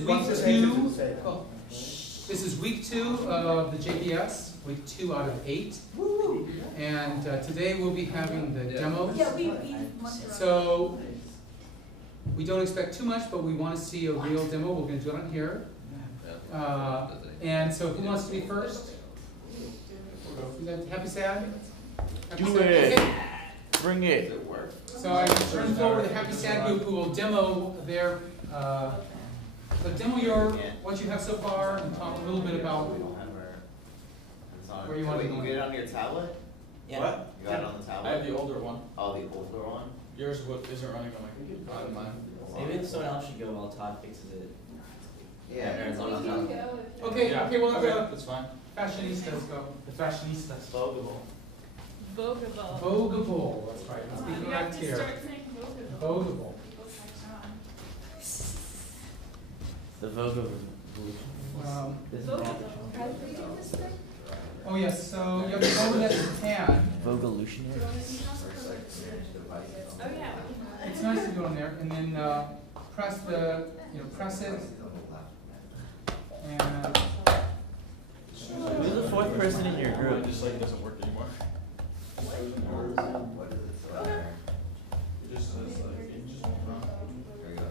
is week 2. This is week 2 of the JBS, week 2 out of 8. Woo! And today we'll be having the demos. Yeah, we So we don't expect too much, but we want to see a real demo. We're going to do it on here. And so who wants to be first? Happy Sad? Happy Do Sad? it. Okay. Bring it. So I turn forward the Happy Sad group who will demo their, demo what you have so far and talk a little bit about where you want to go. You get it on your tablet? Yeah. What? You got it on the tablet? I have the older one. Oh, the older one? Yours isn't running on mine. Maybe someone else should go while Todd fixes it. Yeah. Okay, Yeah. okay, well, That's fine. fashionistas go. The fashionistas. Vogable. Vogable. Vogable, that's right. Let's be You have correct to here. start saying vogable. Vogable. The Vogue of Oh yes, so you have to open that tab. Voguelutionary. Oh yeah. It's nice to go in there and then press press it. And Who's the fourth person in your It group? just doesn't work anymore. What does it say there? It just says it just went wrong. There you go.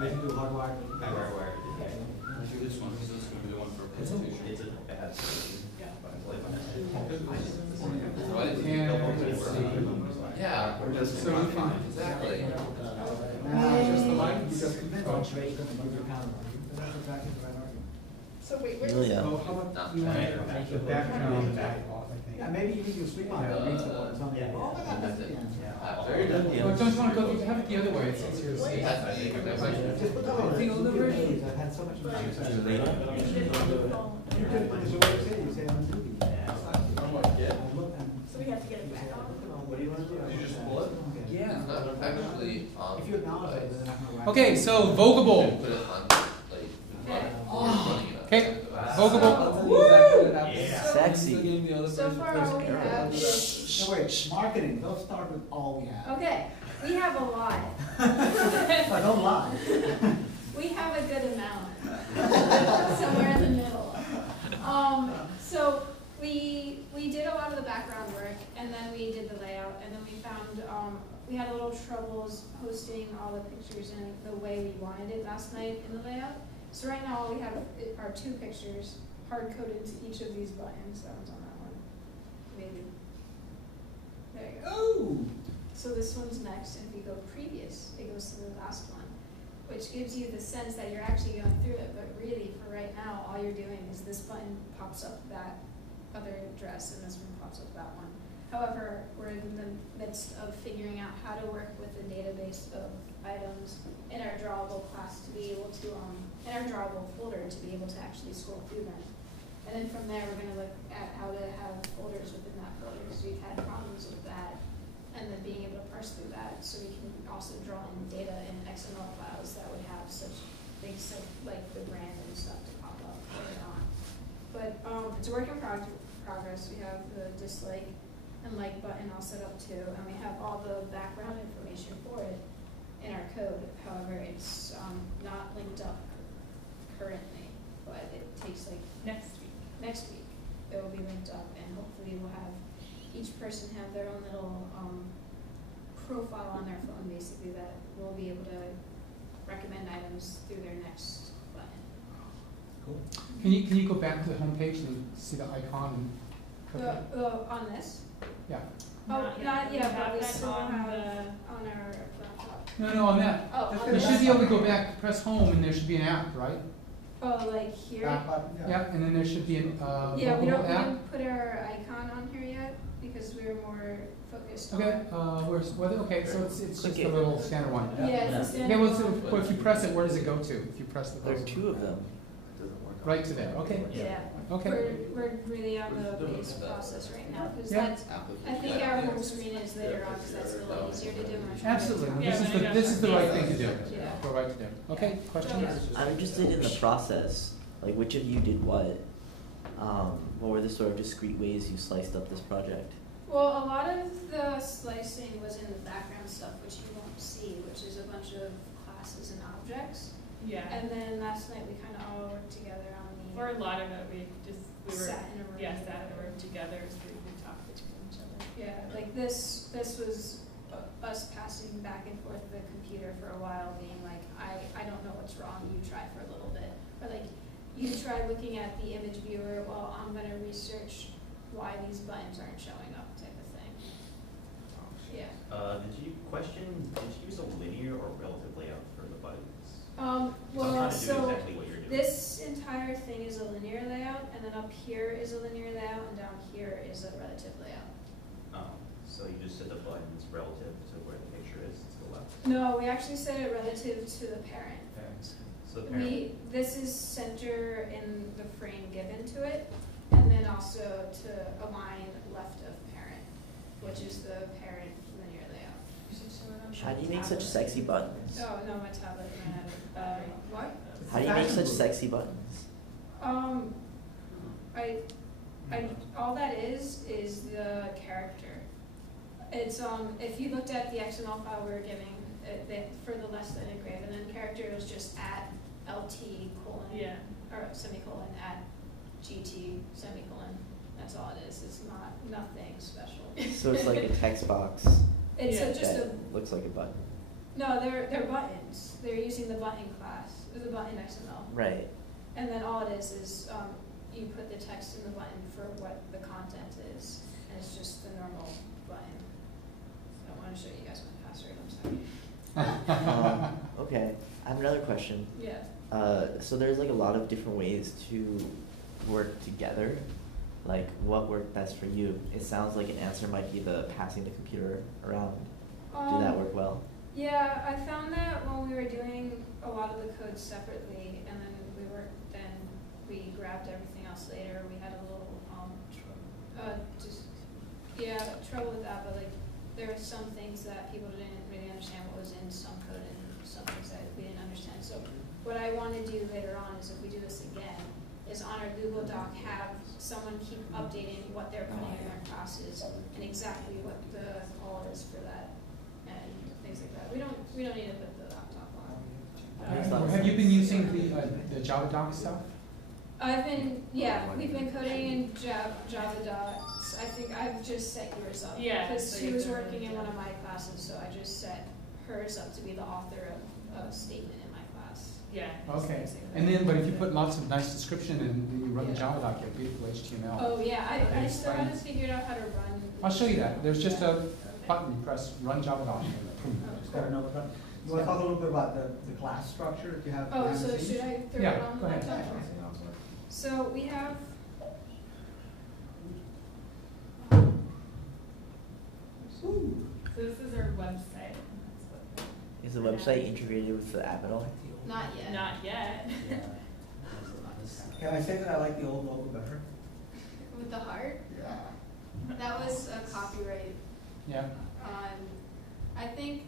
They can do hardwired. Where? This one, this is going to be the one for presentation. It has. and let's see. Yeah. So you can Exactly. just the mic. You just So wait, where's Julia. So how about you want to make the background off, I think. Yeah, maybe you can speak on it. Read some words on it. Very Well, good. don't you want to go, you have it the other way, it's easier to see. Just put the Think a little bit. days, I've had so much money. You could, there's a way to say it, you say I'm a newbie. I look and. So we have to get it back on? What do you want to do? You just pull it? Yeah. Not actually on. If you acknowledge it, then they're not gonna whack. Okay, so Vogable. Put it on, Okay, Vogable. Sexy. So far all we have is, No, wait, marketing, don't start with all we have. okay, we have a lot. Oh, don't lie. We have a good amount. Somewhere in the middle. So we did a lot of the background work and then we did the layout and then we found we had a little troubles posting all the pictures in the way we wanted it last night in the layout. So right now all we have are 2 pictures hard-coded to each of these buttons. That one's on that one. Maybe. There you go. Oh! So this one's next, and if you go previous, it goes to the last one, which gives you the sense that you're actually going through it, but really, for right now, all you're doing is this button pops up that other address, and this one pops up that one. However, we're in the midst of figuring out how to work with the database of items in our drawable class to be able to, in our drawable folder to be able to actually scroll through them. And then from there, we're going to look at how to have folders within that folder, because we've had problems with that, and then being able to parse through that, so we can also draw in data in XML files that would have such things like the brand and stuff to pop up later on. But it's a work in progress. We have the dislike and like button all set up too, and we have all the background information for it in our code. However, it's not linked up currently, but it takes like next week it will be linked up, and hopefully we'll have each person have their own little profile on their phone, basically, that will be able to recommend items through their next button. Cool. Can you go back to the home page and see the icon? On this? Yeah. Not yet, but we still have on our laptop. No, on that. Oh, on You this. should be able to go back, press home, and there should be an app, right? Oh, like here? Back button, yeah. Yep, and then there should be an Yeah, we mobile app. didn't put our icon on here yet because we were more focused on. Okay, okay, so it's just Click a it. little standard one. Yeah, it's a Okay, well, standalone. so if you press it, where does it go to? If you press the There are button? 2 of them. It doesn't work. Right to there, okay. Yeah. Okay. We're really on the base process right now, because Yeah. that's, I think our home screen is later on, because that's a little easier to do. Absolutely, Yeah, this is the right thing to do. Yeah. The right to do. Okay, questions? I'm interested in the process. Like, which of you did what? What were the sort of discrete ways you sliced up this project? Well, a lot of the slicing was in the background stuff, which you won't see, which is a bunch of class classes and objects. Yeah. And then last night we kind of all worked together on For a lot of it, we were, Sat in a room sat in a together. room together, so we talked between each other. Yeah, like this was us passing back and forth the computer for a while, being like, I don't know what's wrong, you try for a little bit. Or like, you try looking at the image viewer, well, I'm gonna research why these buttons aren't showing up type of thing. Yeah. Did you use a linear or relative layout for the buttons? Well, I'm trying to do so exactly what you're doing. this entire thing is a linear layout, and then up here is a linear layout, and down here is a relative layout. Oh, so you just set the buttons relative to where the picture is to the left. No, we actually set it relative to the parent. So the parent. This is center in the frame given to it, and then also to align left of parent, which is the parent linear layout. How do you make such sexy buttons? Oh, no, my tablet ran out of battery. What? How do you make such sexy buttons? All that is the character. It's, if you looked at the XML file we were giving, for the less than engrave, and then character was just at LT colon, Yeah. or semicolon at GT semicolon. That's all it is. It's nothing special. So it's like a text box It's Yeah. just that looks like a button. no, they're buttons. They're using the button class, the button XML. Right. And then all it is you put the text in the button for what the content is, and it's just the normal button. I don't want to show you guys my password, I'm sorry. Okay, I have another question. Yeah. So there's like a lot of different ways to work together. Like, what worked best for you? It sounds like an answer might be the passing the computer around. Did that work well? Yeah, I found that when we were doing a lot of the code separately, and then we grabbed everything else later. We had a little trouble with that, but like there were some things that people didn't really understand what was in some code, and some things that we didn't understand. So what I want to do later on is, if we do this again, is on our Google Doc have someone keep updating what they're putting in their classes and exactly what the call is for that and things like that. We don't need to put the laptop on. Have you been using the Java doc stuff? We've been coding in Java docs. I think I've just set yours up. Yeah, Because so she you was can working in run one of my classes, so I just set hers up to be the author of a statement in my class. Yeah. Okay, and then, but if you put lots of nice description and you run the Java doc, you have beautiful HTML. Oh, yeah, I still haven't figured out how to run. I'll show you that. There's just a button, you press run Java doc. Got another one. You want to talk a little bit about the class structure that you have? Oh, behind the so scenes? should I throw Yeah, it on go the ahead. laptop? So we have. So this is our website. Is the website integrated with the app at all? Not yet. Not yet. Can I say that I like the old logo better? With the heart? Yeah. That was a copyright Yeah. on, I think,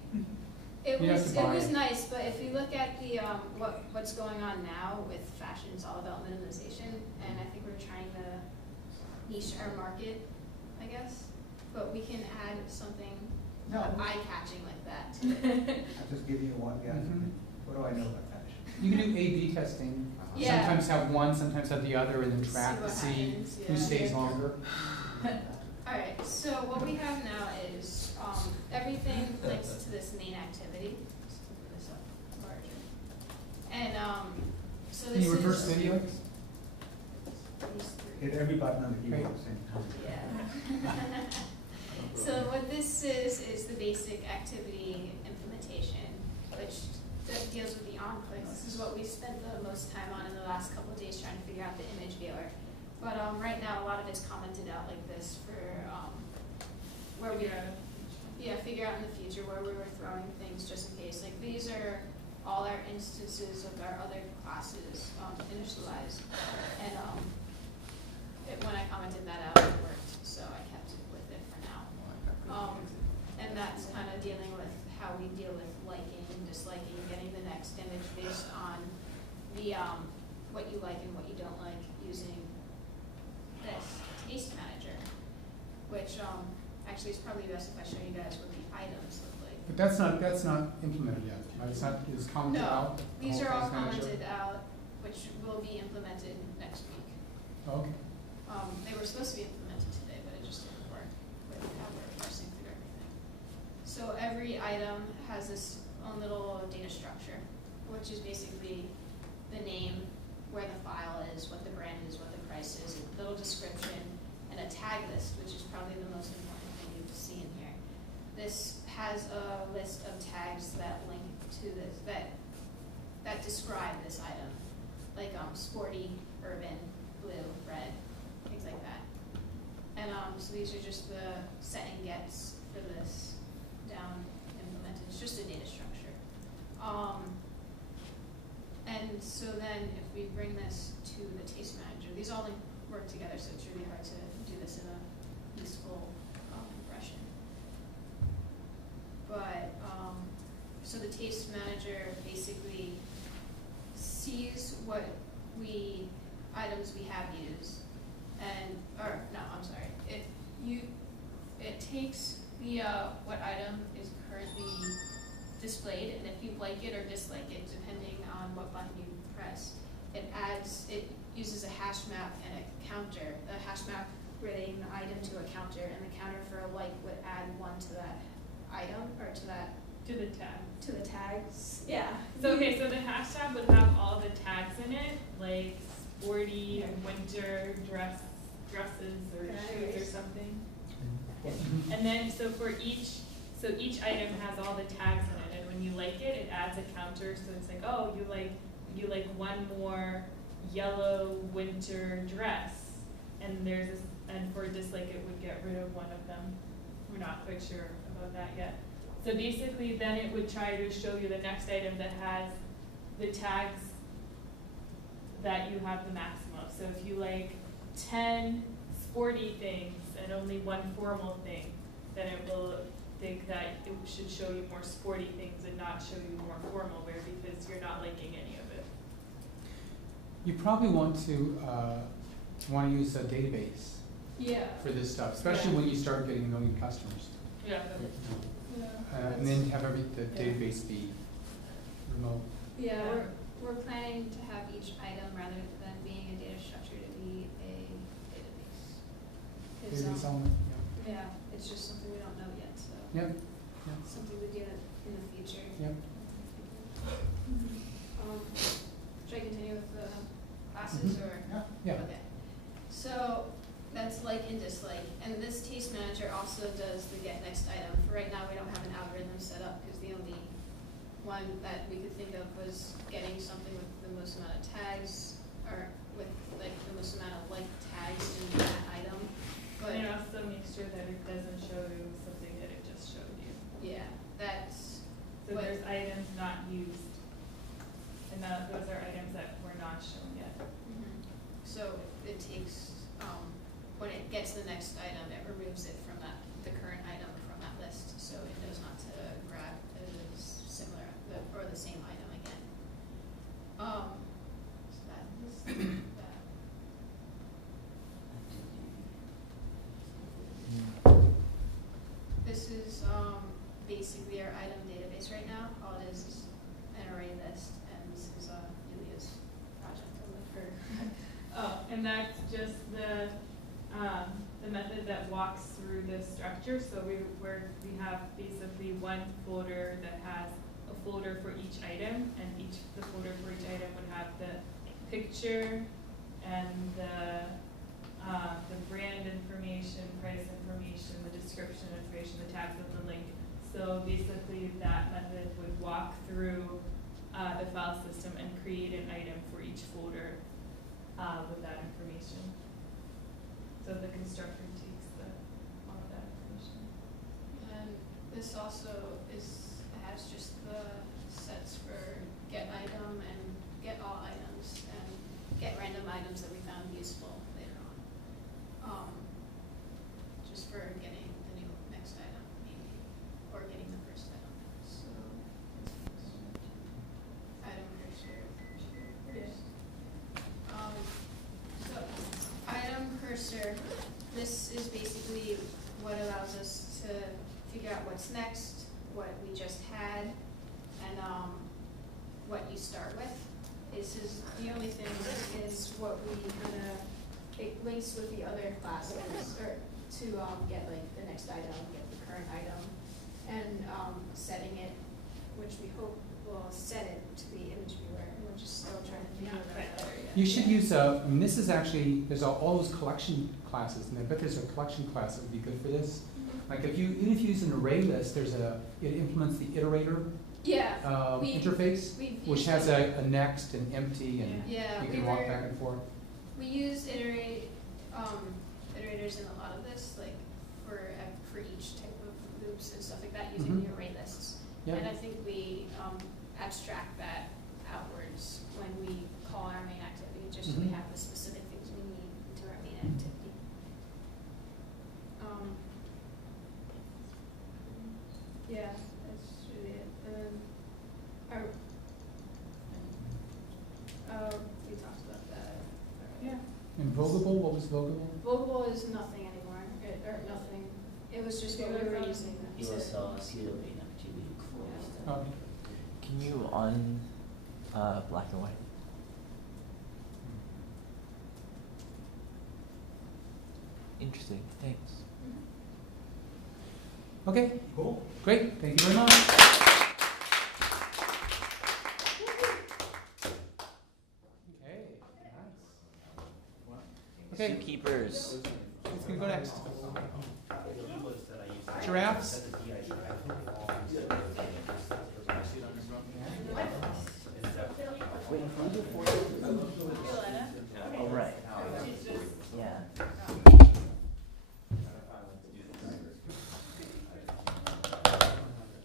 it You have was, to buy it was it. nice, but if you look at the, what's going on now with fashion, it's all about minimization, and I think we're trying to niche our market, I guess, but we can add something No. eye-catching like that to it. I'll just give you one guess. Mhm. What do I know about fashion? You can do A/B testing. Yeah. Sometimes have one, sometimes have the other, and then See track to what see happens, who yeah. stays longer. Alright, so what we have now is, everything links to this main activity. Just open this up larger. And, so this Can is. you reverse video? These three. Hit every button on the keyboard at the same time. Yeah. So what this is the basic activity implementation, which deals with the on-clicks. This is what we spent the most time on in the last couple of days, trying to figure out the image viewer. But right now, a lot of it's commented out like this for where we figure out in the future where we were throwing things just in case. Like these are all our instances of our other classes initialized, and when I commented that out, it worked, so I kept it with it for now. And that's kind of dealing with how we deal with liking and disliking, getting the next image based on the what you like and what you don't like using this taste manager, which actually is probably best if I show you guys what the items look like. But that's not implemented yet, right? It's commented No, out? these are all Task Manager? commented out, which will be implemented next week. Okay. They were supposed to be implemented today, but it just didn't work with how we're parsing through everything. So every item has its own little data structure, which is basically the name, where the file is, what the brand is, what the price is, a little description, and a tag list, which is probably the most important thing you see in here. This has a list of tags that link to this, that describe this item, like sporty, urban, blue, red, things like that. And so these are just the set and gets for this down implemented. It's just a data structure. And so then if we bring this to the taste manager, these all work together, so it's really hard to do this in a useful impression. But, so the taste manager basically sees what items we have used, and, or, no, I'm sorry, it takes the, what item is currently displayed, and if you like it or dislike it, depending on what button you press, it uses a hash map and a counter, a hash map relating the item to a counter, and the counter for a like would add 1 to that item, or to that, To the tag. to the tags. Yeah. So okay, so the hashtag would have all the tags in it, like sporty, winter, dresses or shoes or something. And then so for each item has all the tags in it, and when you like it, it adds a counter. So it's like, oh, you like one more yellow winter dress, and there's this, and for dislike it would get rid of one of them. We're not quite sure about that yet. So basically, then it would try to show you the next item that has the tags that you have the maximum of. So if you like 10 sporty things and only 1 formal thing, then it will think that it should show you more sporty things and not show you more formal wear because you're not liking any of it. You probably want to use a database Yeah. for this stuff, especially when you start getting 1 million customers. Yeah. And then have the database be remote. Yeah, we're planning to have each item, rather than being a data structure, to be a database. 'Cause, Database element, yeah, it's just something we don't know yet, so. yeah. Something we do in the future. Yep. Should I continue with the classes, or? Yeah. Okay. So that's like and dislike, and this taste manager also does the get next item. For right now, we don't have an algorithm set up because the only one that we could think of was getting something with the most amount of tags, or with like the most amount of like tags in that item. But And it also makes sure that it doesn't show you something that it just showed you. yeah, that's So But- there's items not used, and those are items that were not shown yet. so it takes, when it gets the next item, it removes it from the current item from that list, so it knows not to grab a similar, or the same item again. So that is that. This is, basically our item database right now. All it is an array list, and this is, Yulia's project for Oh, and that's just the method that walks through this structure. So we have basically one folder that has a folder for each item, and the folder for each item would have the picture and the brand information, price information, the description information, the tags with the link. So basically that method would walk through the file system and create an item for each folder with that information. So the constructor takes all of that information. And this also has just the sets for get item and get all items and get random items that we found useful later on. Just for getting the new next item, maybe, or getting the first item. So item cursor. So item cursor, this is basically what allows us to figure out what's next, what we just had and what you start with. This is the only thing is what we kind of, it links with the other classes or to get like the next item, get the current item, and setting it, which we hope will set it to be image viewer. And we're just still trying to figure that out. You should use I mean, this is actually, there's all those collection classes, and I bet there's a collection class that would be good for this. Like if you, even if you use an array list, it implements the iterator Yeah. interface, which has a next and empty, and Yeah, you can walk back and forth. We use iterators in a lot of this, like for each type of loops and stuff like that, using the array lists. Yeah. And I think we abstract that outwards when we call our main activity, just so we have the specific things we need to our main activity. Yeah, that's really it. And then we talked about that. Yeah. And Vogable, what was Vogable? Vogable is nothing anymore, or nothing. It was just what we were using. He was zero inactivity closed. Oh, Can you on black and white? Interesting. Thanks. okay, Cool. great, thank you very much. Okay, nice. Okay, Zookeepers. who's gonna go next? Keywords that I use. Giraffes? Set the DI I see it on your phone. Wait, who do Oh, right. Yeah.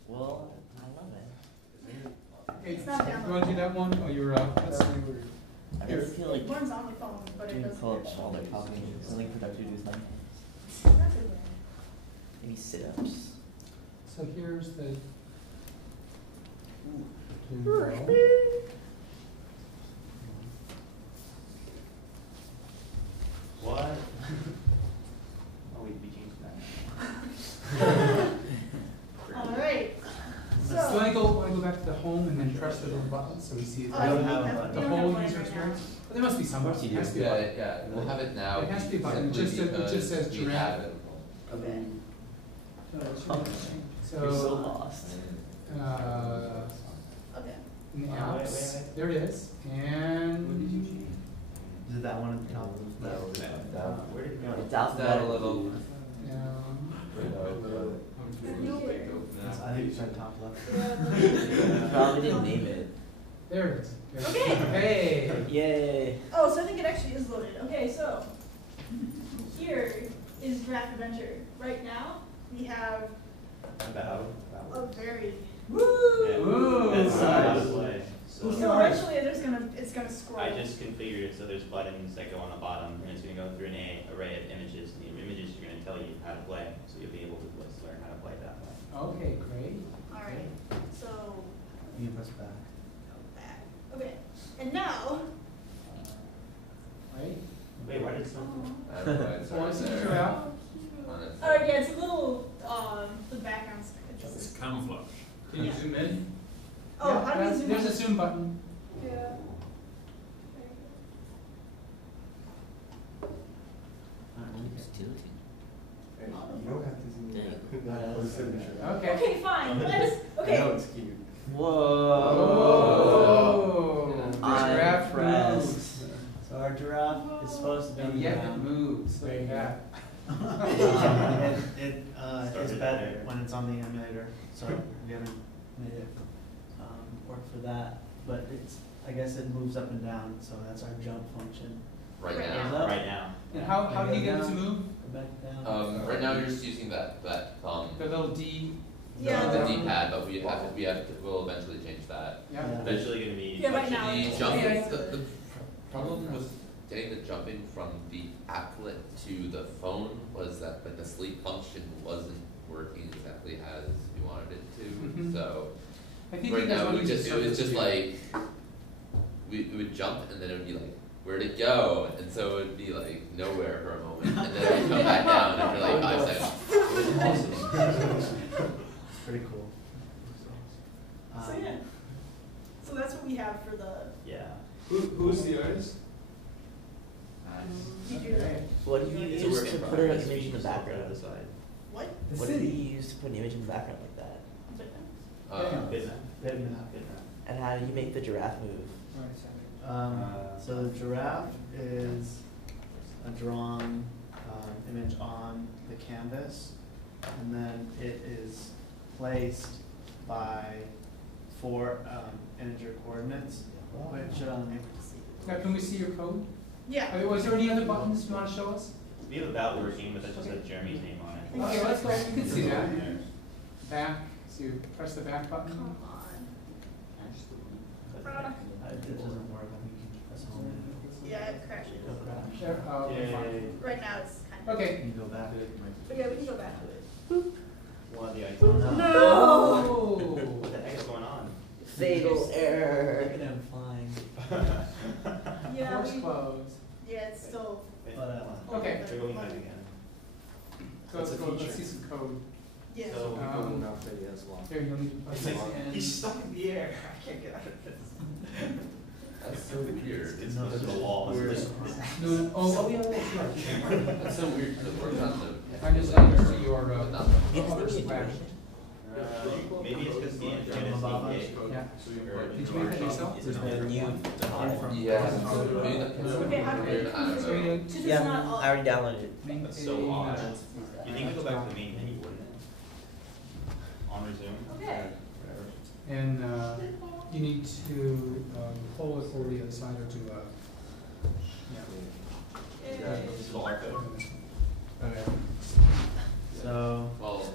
Well, I love it. Hey, It's not you downloaded. wanna do that one? Oh, you're let's see. I really feel like One's on my phone, but it doing doesn't. pull-ups while they're talking, something productive to do something. That's okay. Maybe sit-ups. So here's the. What? Oh, we changed that. All right. So want to go back to the home and then press the little button so we see Oh, I don't you have have- a you the don't whole have one user right now. experience? But there must be some. It has to be a Yeah, button. yeah, we'll have it now. It has to be a button. It simply just says because we giraffe. have it. Okay. You're so So lost. Okay. in the Wait, apps, wait. there it is, and Is it that one at the top? No, Where did it go? It's that a alphabetical. little. I think it's at the top left. Probably didn't name it. there it is. There it is. Okay. Hey. Yay. Oh, so I think it actually is loaded. Okay, so here is Draft Adventure. Right now, we have About. a very Ooh. That's how to Nice. play. so eventually it's gonna scroll. I just configured it so there's buttons that go on the bottom, and it's gonna go through an array of images, and the images are gonna tell you how to play, so you'll be able to learn how to play that way. Okay, great. All right. So You can press back. back. Okay. And now. Right. Wait, why did it stop? That's why it's So I right see there. giraffe. On it. Oh yeah, it's a little the background's. It's camouflage. Can you Yeah. zoom in? Oh, Yeah, how do we that's- zoom there's in? a zoom button. Yeah. You don't have to zoom in. Dang. Not close signature. Okay. Okay, fine. Let us. I Okay. know it's cute. Oh. The I'm giraffe impressed. moves. So our giraffe is supposed to And be. yet it moves. Look at that. It is Started better there. when it's on the emulator, so we haven't made it work for that. But it's, I guess it moves up and down, so that's our jump function. Right Right now. now. Up, Right now. And how do you get it to move? Go back down. Right now you're just using that The little D. Yeah. the D-pad, but we'll eventually change that. Yeah. Yeah. Eventually gonna be. Yeah, right now. The it's- jumping, Yeah. the problem with getting the jumping from the applet to the phone was that like the sleep function wasn't working exactly as we wanted it to. Mhm. So I think right you guys now want it to was just like we would jump and then it would be like, where'd it go? And so it would be like nowhere for a moment, and then it would come back down after like 5 seconds. It was awesome. It's pretty cool. So yeah, so that's what we have for the, Yeah. Who's the artist? you do that. What do you It's a use work to in put progress. an image in the Features on background? the side. What? The What do city. you use to put an image in the background like that? Bitmap. And how do you make the giraffe move? So the giraffe is a drawn image on the canvas, and then it is placed by 4 integer coordinates, which Now, can we see your code? Yeah. Was there any other buttons you want to show us? We have about working, but that just has Jeremy's name on it. Okay, let's go, you can see that. Back, so you press the back button. Come on. it doesn't work. I think you can press home. Yeah, it crashes. Sure, okay, fine. Right now it's kind of. Okay. Can you go back? But yeah, we can go back to it. One of the icons. No. Oh. What the heck is going on? Fatal error. Look at him flying. Yeah, Doors closed. yeah, it's still. Okay. We're going back again. So let's go, let's see some code. Yeah. So Here, you'll need to press this in. he's stuck in the air. I can't get out of this. That's so weird. It's close to the wall. Weird. No, oh, yeah, yeah. That's so weird, because it works on the. I just entered your, but not the- It's other the slash. Maybe it's because the internet is being Yeah. Did you make that yourself? Is there a new? Yeah. Maybe that- Okay, how do we- I don't know. Since it's Yeah, not all. I already downloaded it. That's so odd. You think you go back to the main menu, wouldn't it? On resume? Okay. And you need to pull it over the other side or to, yeah. This is all our code. Okay. So, Well,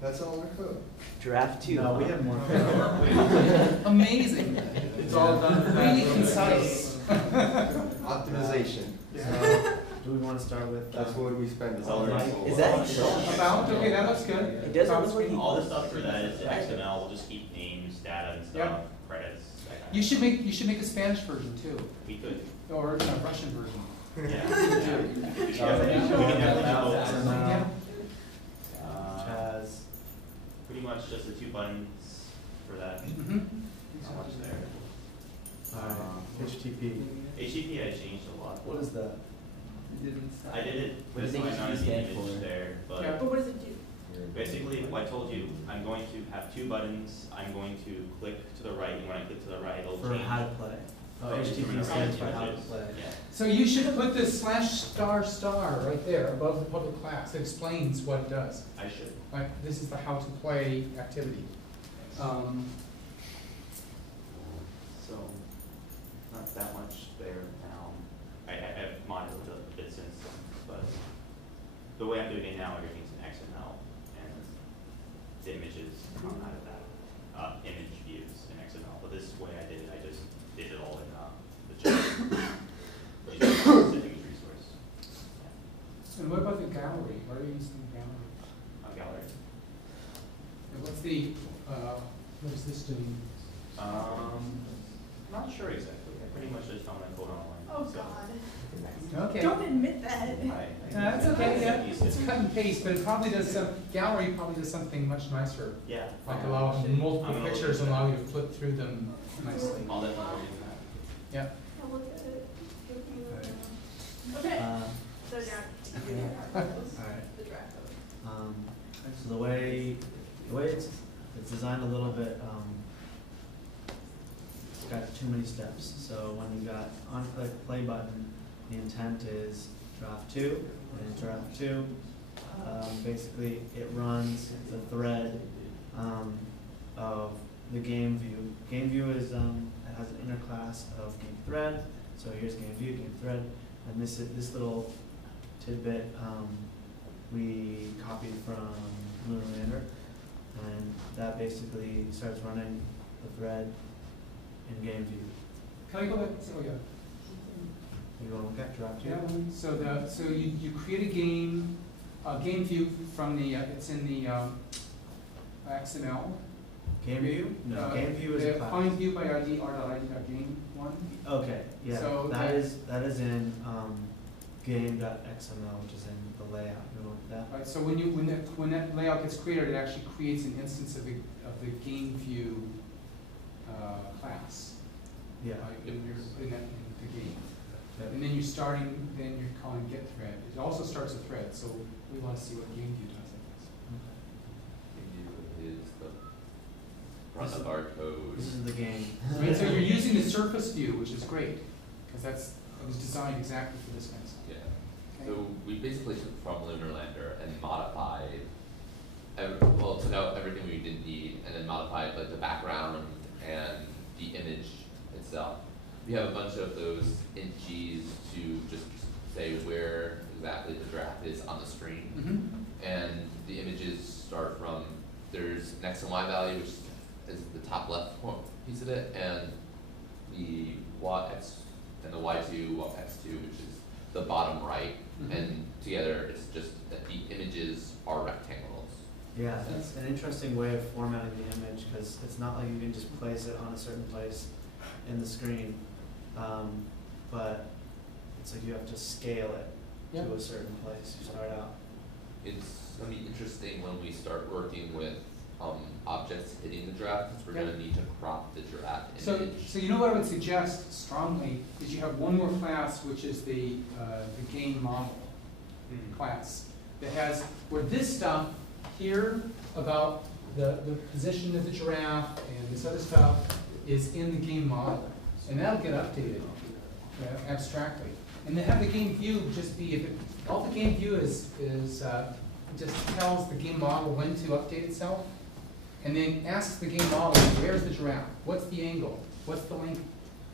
That's all our code. Giraffe 2. no, we have more code. Amazing. It's all done. Really concise. Optimization. So, do we want to start with? That's what we spend It's all all our. nice. Is that Excel? About, okay, that looks good. It doesn't look like All the stuff for that is XML, we'll just keep names, data and stuff, Yep. credits, that kind of You stuff. should make a Spanish version too, We could, or a Russian version. yeah. We can Yeah. definitely do both. Yeah. Which has, Pretty much just the 2 buttons for that, Mhm. not much there. HTTP. HTTP I changed a lot. What is that? I did it What this does time, not in the stand image for? there, Yeah. but But what does it do? basically, what I told you, I'm going to have 2 buttons, I'm going to click to the right, and when I click to the right, it'll For change. how to play. Oh, Oh, HTTP different stands for images. how to play. Yeah. So you should put the /** right there above the public class. It explains what it does. I should. Like, this is the how to play activity. So, not that much there now. I've modeled it a bit since then, but the way I'm doing it now, everything's in XML, and the images come out of that, image views in XML. But this way I did it, I just did it all in the chart. Using a specific resource. And what about the gallery? Why are you using the gallery? Gallery. And what's the, what is this doing? Not sure exactly. I pretty much just found my code online. Oh, so. God. Okay. Don't admit that. Hi. That's okay, yeah, it's cut and paste, but it probably does some, gallery probably does something much nicer. Yeah. Like allow multiple I'm gonna pictures look and at allow that. you to flip through them nicely. I'll definitely do that. Yeah. I'll look at it. Okay, so now, Alright. the draft code. So the way it's designed a little bit, it's got too many steps. So when you got on-click play button, the intent is draft 2, and draft 2, basically it runs the thread of the game view. Game view is it has an inner class of game thread. So here's game view, game thread, and this little tidbit we copied from Lunar Lander, and that basically starts running the thread in game view. Can I go back, oh yeah. You want to look at draft 2? Yeah, so you create a game view from the, it's in the XML. Game view? No, game view is a class. Find view by ID r.id.game1. Okay, yeah, So that is in game.xml, which is in the layout. You know that? Right, so when that layout gets created, it actually creates an instance of the game view class. Yeah. In the game. And then you're calling get thread. It also starts a thread, so we want to see what game view does, I guess. Game view is the front of our code. This is the game. Right, so you're using the surface view, which is great, because it was designed exactly for this kind of stuff. Yeah. Okay. So we basically took from Lunar Lander and modified, took out everything we didn't need, and then modified like the background and the image itself. We have a bunch of those int.gs to just say where exactly the draft is on the screen. Mm-hmm. And the images start from, there's an x and y value, which is the top left piece of it, and the x and the y2, x2, which is the bottom right. Mm-hmm. And together it's just that the images are rectangles. Yeah, it's an interesting way of formatting the image, because it's not like you can just place it on a certain place in the screen, but it's like you have to scale it to a certain place. You start out. It's going to be interesting when we start working with objects hitting the draft, because we're going to need to crop the draft image. So you know what I would suggest strongly is you have one more class, which is the game model class that has where this stuff here about the position of the giraffe and this other stuff is in the game model, and that'll get updated abstractly. And then have the game view just be all the game view is just tells the game model when to update itself, and then asks the game model where's the giraffe, what's the angle, what's the length,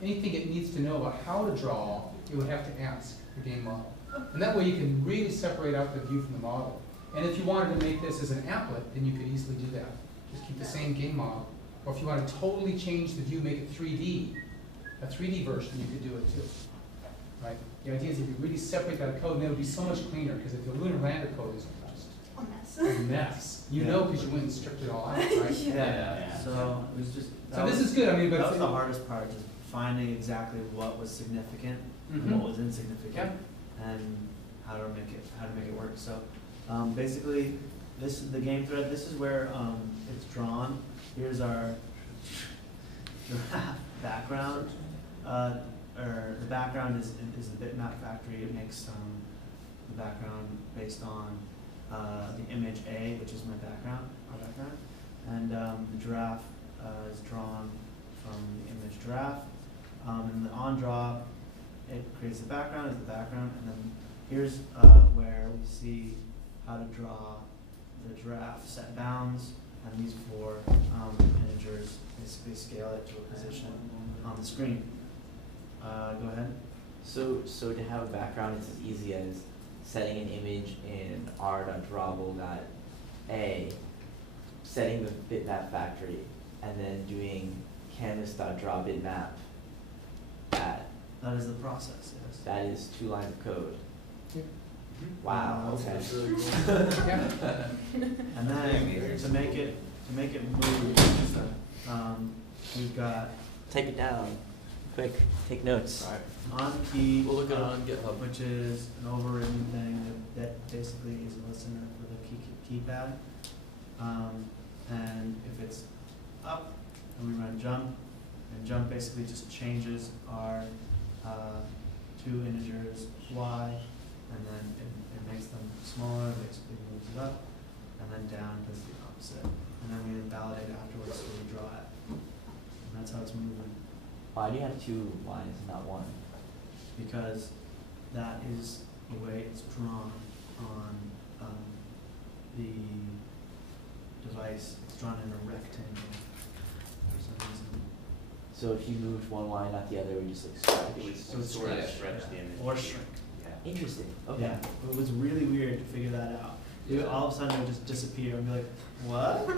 anything it needs to know about how to draw, it would have to ask the game model. And that way you can really separate out the view from the model. And if you wanted to make this as an applet, then you could easily do that. Just keep the same game model. Or if you want to totally change the view, make it 3D, a 3D version, you could do it too. Right? The idea is if you really separate that code, then it would be so much cleaner, because if the Lunar Lander code is just a mess. You know, because you went and stripped it all out, right? Yeah. So it was just. So this is good. I mean, but that was the hardest part, just finding exactly what was significant and what was insignificant, and how to make it work. So basically, this is the game thread. This is where it's drawn. Here's our background. Or the background is the bitmap factory. It makes the background based on the image A, which is my background, our background, and the giraffe is drawn from the image giraffe. And the onDraw, it creates the background as the background, and then here's where we see how to draw the giraffe, set bounds, and these four integers basically scale it to a position on the screen. Go ahead. So to have a background, it's as easy as setting an image in r.drawable.a, setting the bitmap factory, and then doing canvas.drawBitmap. That is the process, yes. That is 2 lines of code. Yeah. Wow, okay. That's really cool. And then to make it move, we've got type it down. Quick, take notes. onKey, We'll look at it on GitHub, which is an overridden thing that basically is a listener for the keypad. And if it's up, and we run jump, and jump basically just changes our 2 integers y, and then it makes them smaller, basically moves it up, and then down does the opposite. And then we invalidate afterwards, so we draw it. And that's how it's moving. Why do you have 2 lines and not 1? Because that is the way it's drawn on the device. It's drawn in a rectangle for some reason. So if you moved one line, not the other, we just like stretch. It would So it's sort of stretch. stretch the image. Or shrink. Yeah. Interesting. Okay. Yeah, it was really weird to figure that out. All of a sudden it would just disappear and be like, what?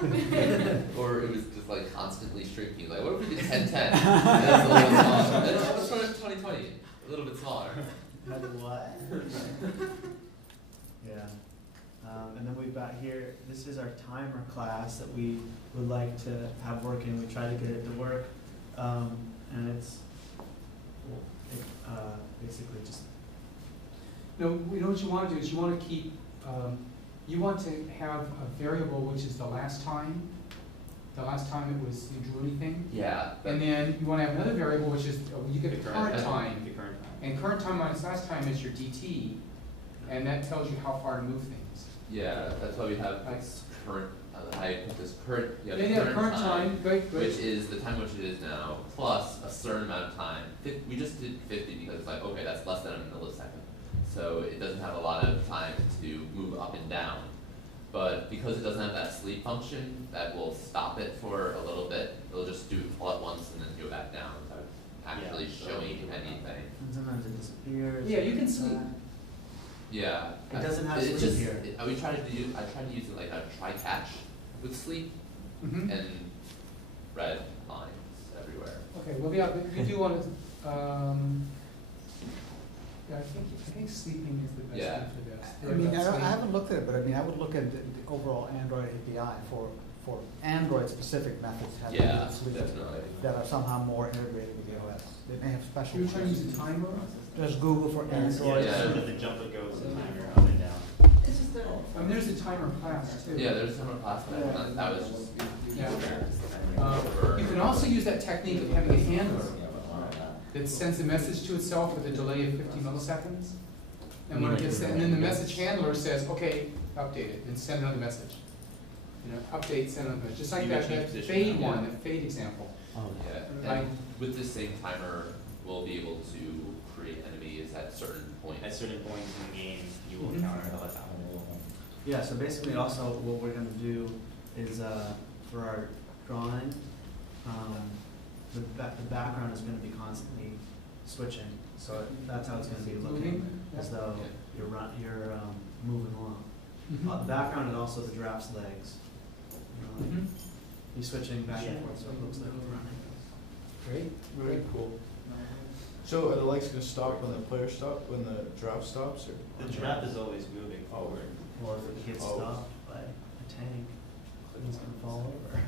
Or it was just like constantly shrinking. Like, what if we did 10-10? That's a little bit smaller. Let's try 20-20. A little bit smaller. What? Yeah. And then we've got here, this is our timer class that we would like to have working. We try to get it to work. And it's basically just No, you know what you want to do is you want to keep, you want to have a variable which is the last time it was, you drew anything. Yeah. And then you want to have another variable which is, you get a The current current time. time. The current time. And current time minus last time is your DT, and that tells you how far to move things. Yeah, that's why we have this current, I put this current, Yeah, current time, great, great. which is the time which it is now, plus a certain amount of time. We just did 50 because it's like, okay, that's less than a millisecond. So it doesn't have a lot of time to move up and down. But because it doesn't have that sleep function, that will stop it for a little bit. It'll just do it all at once and then go back down without actually showing anything. And sometimes it disappears. Yeah, you can sleep. Yeah. It doesn't have It's sleep just- here. I tried to use it like a try-catch with sleep Mhm. and red lines everywhere. Okay, well, yeah, we do want to, yeah, I think sleeping is the best Yeah. thing for this. I mean, Sleep. I haven't looked at it, but I mean, I would look at the overall Android API for Android-specific methods having to do Yeah, with sleep definitely. that are somehow more integrated with the OS. They may have special. You're trying to use a timer? There's Google for Yeah, Android. Yeah. so that the jumper goes the timer up and down. It's just a. I mean, there's a timer class too. Yeah, there's some class that was just. Yeah. You can also use that technique of having a handler that sends a message to itself with a delay of 50 milliseconds. And when it gets, and then the message handler says, okay, update it, and send another message. You know, update, send another message, just like You that, can that change fade position. one, that fade example. Oh, Yeah, Right. and with this same timer, we'll be able to create enemies at certain points. At certain points in the game, you will Mhm. encounter a helicopter. Yeah, so basically also what we're gonna do is, for our drawing, the background is gonna be constantly switching. So that's how it's gonna be looking, Moving, as yeah. though you're moving along. Mhm. The background and also the giraffe's legs. You know, like, Mhm. be switching back and Yeah. forth, so it looks like it's running. Great, Very cool. So are the lights gonna stop when the player when the giraffe stops, or? The giraffe is always moving forward. Or if it gets Oh. stopped by a tank, it's gonna fall over.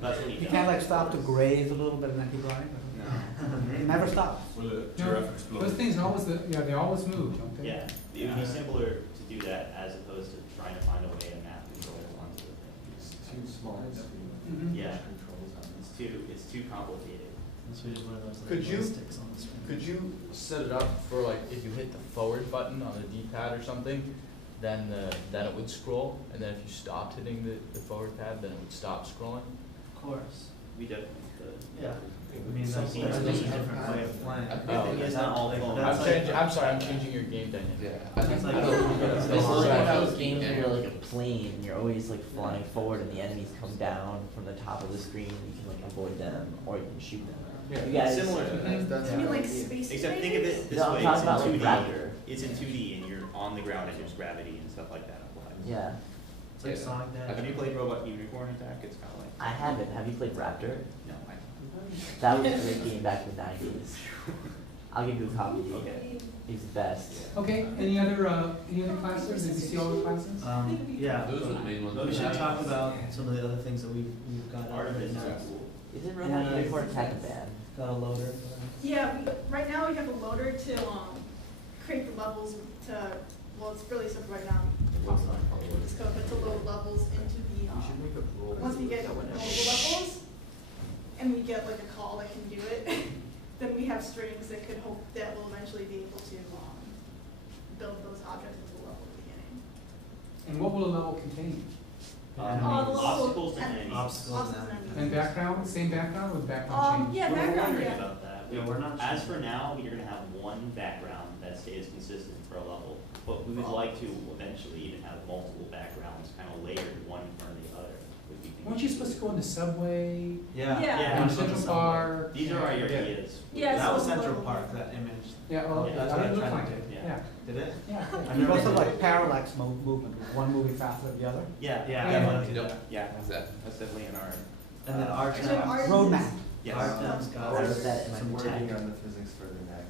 That's what he You does. can't like stop to graze a little bit and then keep running? No. It never stops. Will the No, those things always, they always move, don't they? Yeah, it would be simpler to do that as opposed to trying to find a way to map controls onto the thing. It's too small. Mhm. Yeah, it's too complicated. This was one of those Could little you- sticks on the screen. Could you set it up for like if you hit the forward button on the D-pad or something, then it would scroll, and then if you stopped hitting the forward pad, then it would stop scrolling? Of course. We definitely could. Yeah. I mean, that's Something just a like different way of playing. Oh, it's not all Like, phone. that's like- I'm sorry, I'm changing your game dynamic. Yeah, I think It's like- I don't- This is that's like why one I of was those games where thinking- you're like a plane, and you're always like flying forward and the enemies come down from the top of the screen, you can like avoid them, or you can shoot them. Yeah, You guys- Similar to that. That's You mean the like idea. space Except think of it this No, I'm way, talking it's about in like 2D. Raptor. It's in 2D and you're on the ground and there's gravity and stuff like that applies. Yeah, It's like Yeah. Sonic Dash. Have you played Robot Unicorn Attack? It's kind of like. I haven't. Have you played Raptor? No, I That was a great game back in the 90s. I'll give you a copy. Okay. He's the best. Okay, any other classes? Did you see all the classes? Yeah. Those are the main ones. We should talk about some of the other things that we've got Art of right it is now. cool. Is it Robot Yeah. Unicorn Attack a band? Got a loader. Yeah, right now we have a loader to create the levels to, well, it's really simple right now. It's code, but to load levels into the, once we get multiple levels, and we get like a call that can do it, then we have strings that could hope that will eventually be able to build those objects into the level at the beginning. And what will a level contain? The Enemies. level- Obstacles and enemies. Obstacles and enemies. And background, same background, or the background change? Yeah, We're background, wondering yeah. about that. Yeah, we're not As sure. for now, you're gonna have one background that stays consistent for a level, but we would like to eventually even have multiple backgrounds kind of layered one in front of the other. would be Weren't you supposed to go into Subway, Yeah. Yeah. Yeah. and Central Park? These are our Yeah. ideas. Yeah, That was so- Central Park, that image. Yeah, well, Yeah, that's I what I didn't look tried like to it, do. yeah. Did it? Yeah. And you also like parallax movement, one moving faster than the other. Yeah. Yeah. Yeah. Yeah. Yeah, That- that's definitely in our. And then Art And then Town. art- Roadmap. Yes. Art Town's got Or is that in some my tech. Working on the physics for the neck.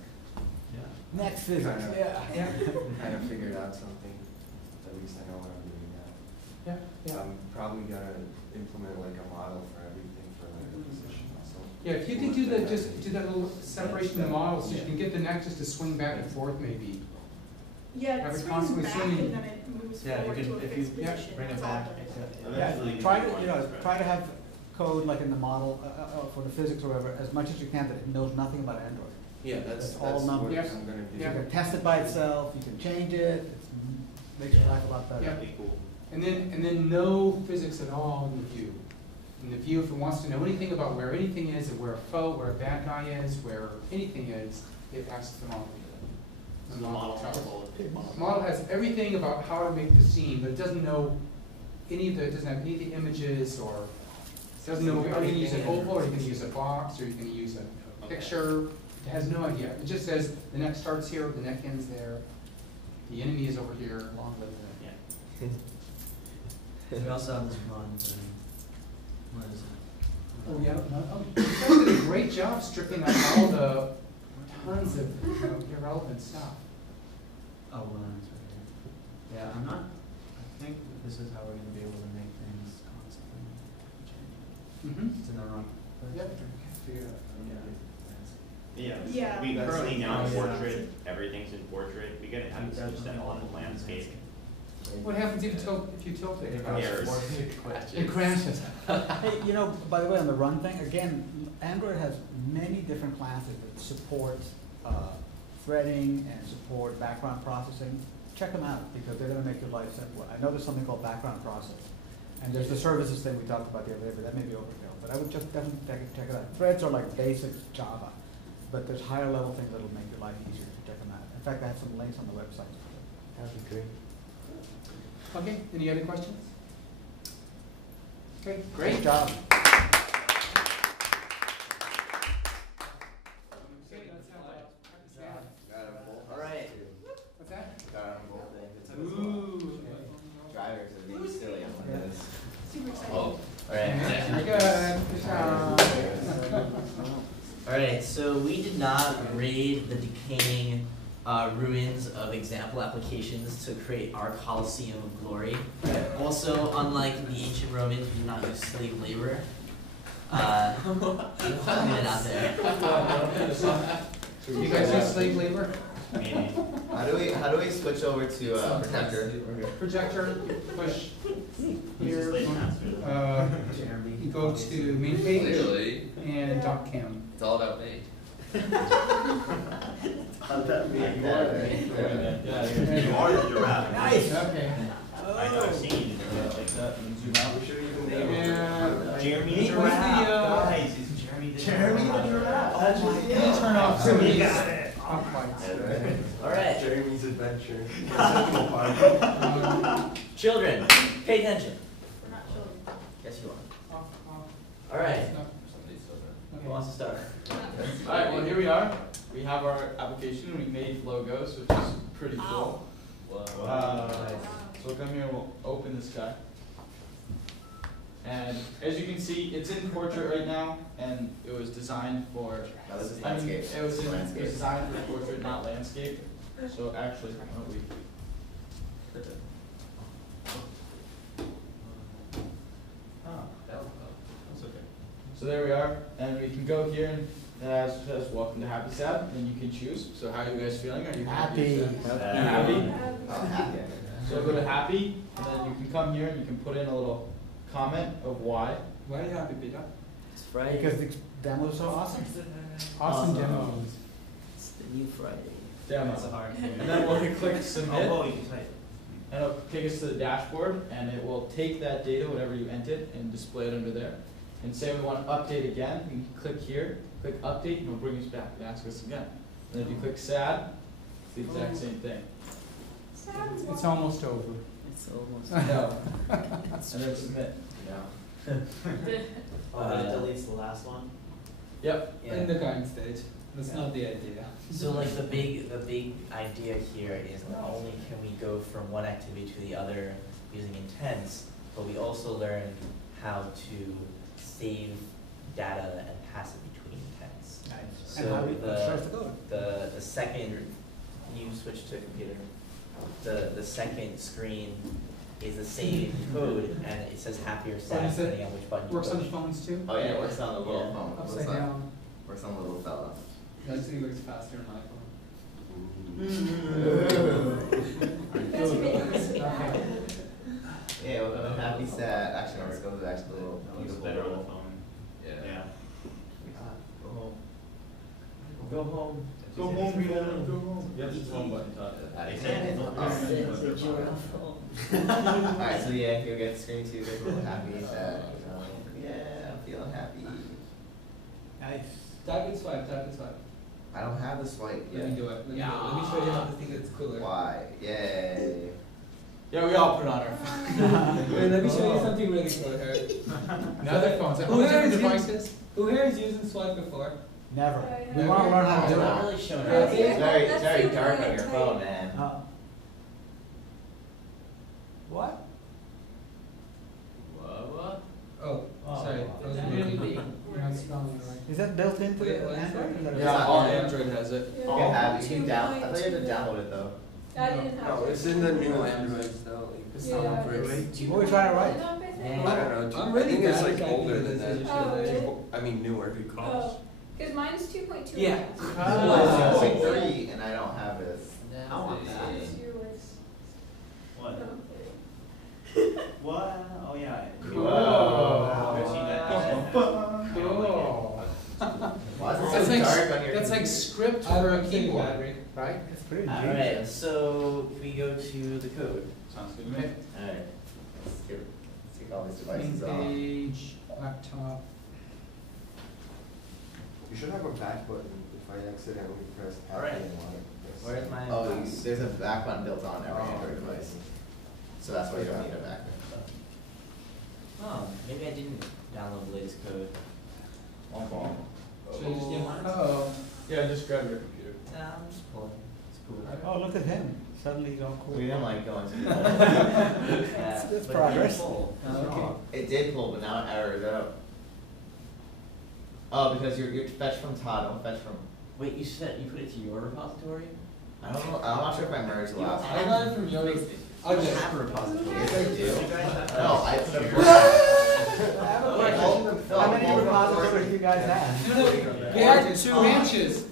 Yeah. Next physics, Kind of. yeah. Yeah, Kind of figured out something, at least I know what I'm doing now. yeah, yeah. I'm probably gonna implement like a model for everything for like the position also. Yeah, if you could do that, just do that little separation of the models, so you can get the neck just to swing back and forth maybe. Yeah, Have it it swings constantly back swimming. and then it moves Yeah, you forward can- to a if fixed you- yeah, position. bring it That's all back, that it does. Eventually, Yeah, you try want to, it you know, expressed. try to have code like in the model, for the physics or whatever, as much as you can that it knows nothing about Android. Yeah, It's all numbers. Yes. I'm gonna do. You can test it by itself, you can change it, makes your life a lot better. That'd be cool. And then no physics at all in the view. In the view, if it wants to know anything about where anything is, and where a foe, where a bad guy is, where anything is, it asks the model. So the model has all the big models. The model has everything about how to make the scene, but it doesn't know any of the, it doesn't have any of the images, or it doesn't know, are you gonna use an oval, or are you gonna use a box, or are you gonna use a picture? It has no idea. It just says, the neck starts here, the neck ends there, the enemy is over here. Long live Yeah. We also have this one thing. What is it? Oh, yeah, you guys did a great job stripping out all the tons of, irrelevant stuff. Oh, well, that's right here. Yeah, I'm not, I think this is how we're gonna be able to make things constantly change. Mm-hmm. It's in the wrong place. Yep. Yeah, Yeah. we That's currently like- now in oh, yeah. portrait, everything's in portrait, we gotta have to switch that all to landscape. What happens if you tilt it? Errors. It crashes. Hey, you know, by the way, on the run thing, again, Android has many different classes that support threading and support background processing. Check them out, because they're gonna make your life simpler. I know there's something called background process, and there's the services thing we talked about the other day, but that may be overkill. But I would just definitely check it out. Threads are like basic Java, but there's higher level things that'll make your life easier to check them out. In fact, I have some links on the website. That would be great. Okay, any other questions? Okay, Great great. job. Okay, let's have a All right. What's that? Ooh. Drivers are being silly on this. Super exciting. Oh, Very good. Good job. Alright, so we did not raid the decaying ruins of example applications to create our Colosseum of glory. Also, unlike the ancient Romans, we did not use slave labor. Putting it out there. You guys use slave labor? Maybe. How do we switch over to Protector? Projector, you push This is here, late master. you go to main page clearly, and doc cam. it's all about me. How'd that be? You are the giraffe. Nice. Okay. I know, I've seen you do that like that. And Jeremy the What's giraffe, the, guys, it's Jeremy the giraffe. you can turn off some of You these got it. off lights. Alright. Jeremy's adventure. Children, pay attention. We're not children. Yes, you are. Off, Alright, Somebody's children. who wants to start? Alright, well, here we are. We have our application. We made logos, which is pretty cool. So we'll come here and we'll open this guy. And as you can see, it's in portrait right now, and it was designed for. No, this is I mean, landscape. it was Landscape. designed for portrait, not landscape. So actually, why don't we? That's okay. So there we are, and we can go here and it says welcome to Happy Sad, and you can choose. So how are you guys feeling? Are you happy? Happy. Happy? So go to happy, and then you can come here and you can put in a little comment of why. Why are you happy, Peter? It's Friday. Because the demo is so awesome. Awesome demos. It's the new Friday. Demo. That's a hard And then we'll click submit, Oh, you can type. and it'll take us to the dashboard, and it will take that data, whatever you entered, and display it under there. And say we want to update again, we can click here, click update, and it'll bring us back and ask us again. And if you click sad, it's the exact same thing. It's almost over. It's almost. No. And then submit. Oh, but it deletes the last one? Yep. In the guidance stage. That's not the idea. So like the big idea here is not only can we go from one activity to the other using intents, but we also learn how to save data and pass it between intents. Nice. And how So we starts to go. the second, can you switch to a computer? The second screen is the same code, and it says happy or sad What is it? depending on which button you Works on push. phones too? Oh yeah, it works on the little Upside down. Works on the little fella. That actually works faster on my phone. That's ridiculous. Yeah, we'll go happy, sad. Actually, let's go to the actual It's beautiful. better on the phone. Yeah. Go home. Go home. Go home, Rihanna, go home. Yeah, just one button top. They said Alright, so yeah, you'll get screen 2, they're real happy, sad. Yeah, I'm feeling happy. Nice. Tap and swipe, tap and swipe. I don't have the swipe Let me yet. do it. Let me do it. Let me show you how to think it's cooler. Why? Yay. Yeah, we all put on our phone. Wait, let me show you something really cool here. Now their phones, how Who many here different is devices? Who here has used and swiped before? Never. We Never. want to learn how to It's do not it. really showing Yeah, up. see? It's very dark on your phone, man. What? What? Oh, sorry. I wasn't looking. You're not spelling it right. Is that built into Wait, the what is Android? Is that Yeah, all Android has it. You can have it, you can down, I thought you had to download it though. I didn't have No, to. it's in the new Androids though. It's Yeah. not for What are we trying to write? I don't know. I'm I really think it's bad like at older typing than that. this Oh, really? I mean newer. Oh, because mine's 2.2. Yeah. Oh, it's 3 and I don't have this. I want that. It's your list. What? No. What? Oh yeah. Whoa. I've seen that. Cool. Why is it That's so like, dark on your that's like computer? script I for a don't think keyboard, battery. right? It's pretty Alright, so if we go to the code. Sounds good to me. Okay. Alright. Let's take all these Main devices off. page, laptop. You should have a back button if I accidentally pressed happy Alright. and wanted to press. Where's my? Oh, there's a back button built on every Android device. So that's why you don't need a back button. Oh, maybe I didn't download the latest code. Should I just get mine? Oh, Yeah, just grab your computer. Nah, I'm just pulling. It's cool. Oh, look at him. Suddenly he's all cool. We didn't like going to Yeah, That's but it progress. didn't pull. It's Okay. wrong. It did pull, but now it errored out. Oh, because you're fetch from Todd, don't fetch from. Wait, you said you put it to your repository? I don't know, I'm not sure if I merged the last I one. got it from your. I don't have a repository. Yes, I do. You guys have that? No, I put a. How many repositories do you guys have? no, we had two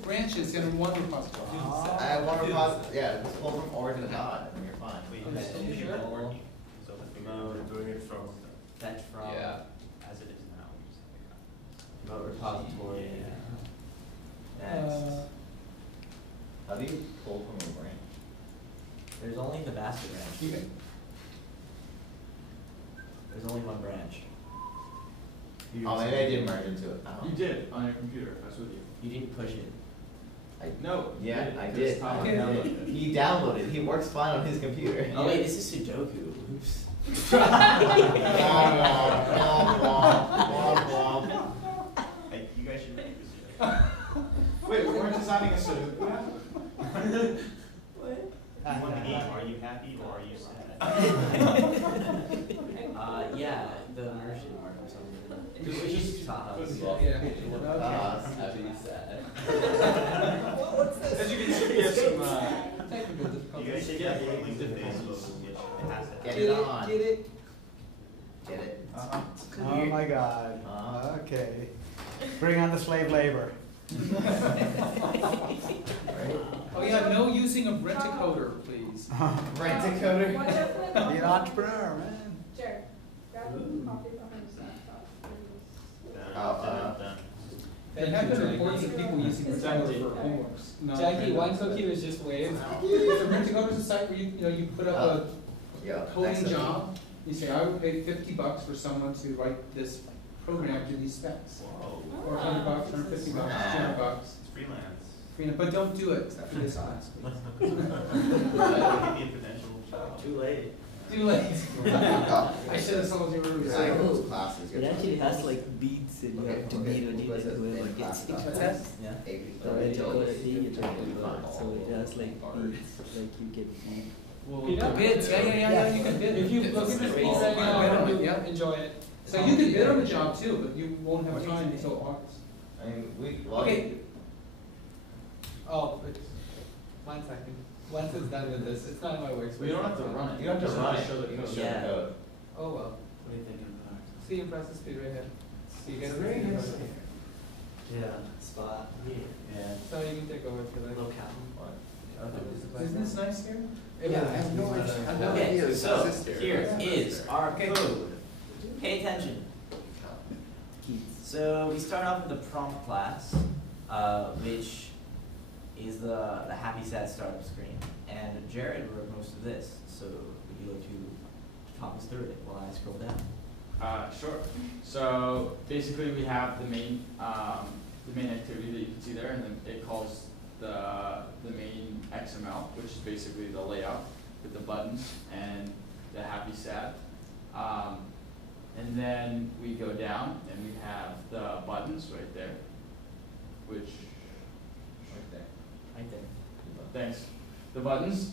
branches in one repository. I have one repository, yeah, just pull from origin to Todd, and you're fine. Okay. Sure. We're doing it from. Fetch from. Yeah. As it is now. About repository. Next. How do you pull from a branch? There's only the master branch. Okay. There's only one branch. Oh, maybe I did merge into it. You did on your computer, that's what you. You didn't push it. No. Yeah, I because did. Tom I downloaded did. it. He downloaded. He works fine on his computer. Oh wait, this is Sudoku. Oops. Hey, you guys should make this. Wait, we're designing a Sudoku app? You want the game, are you happy or are you sad? Yeah, the immersion mark or something. Which is Tahoe's. Yeah. After you said. As you can see, we have some, Technical You difficulties. guys should get a link to Facebook, it has that. Get Get it it, on. get it. Get it. Oh my God. Okay. Bring on the slave labor. Oh yeah, no using of rent-a-coder, please. Rent a coder. Watch out for the Be an entrepreneur, man. Jared, grab a copy behind his laptop. They have been reports of people using rent-a-coder for homeworks. not Jackie, rent- one cookie was just waved. The rent-a-coder is a site where you put up a Yeah. coding job. You say, I would pay $50 for someone to write this program to these specs. Or $100, $150, $200. It's freelance. But don't do it after this class, please. Give me a credential job. Too late. Too late. I should have told you earlier. I like those classes. It actually has like beats and you have to beat when you What's do it? it. Class stuff. What's that? Yeah. Eight. So when you go to beat, you try to do it. So it has like beats, like you get beat. Bids, yeah, you can bid. If you look at this It's- piece right you can now, bid on it, you yeah. enjoy it. So you can bid on the job too, but you won't have time until August. I mean, well, Okay. Oh, it's, 1 second. Once it's done with this, it's not in my workspace. Well, you don't have to run it. You don't have to run it. Show the You can code. show Yeah. the code. Oh well. What are you thinking about? See, impress the speed right here. So you get It's very nice. Yeah. Spot. Yeah. So you can take over if you like. Little cap. What? Isn't this nice here? Yeah, I have no idea. I have no idea Okay, this so exists here is our Okay. code. Pay attention. So we start off with the prompt class, which is the happy sad startup screen. And Jared wrote most of this, so would you like to talk us through it while I scroll down? Sure. So basically, we have the main activity that you can see there, and then it calls the main XML, which is basically the layout with the buttons and the happy sad. And then we go down and we have the buttons right there, which Right there. thanks. The buttons,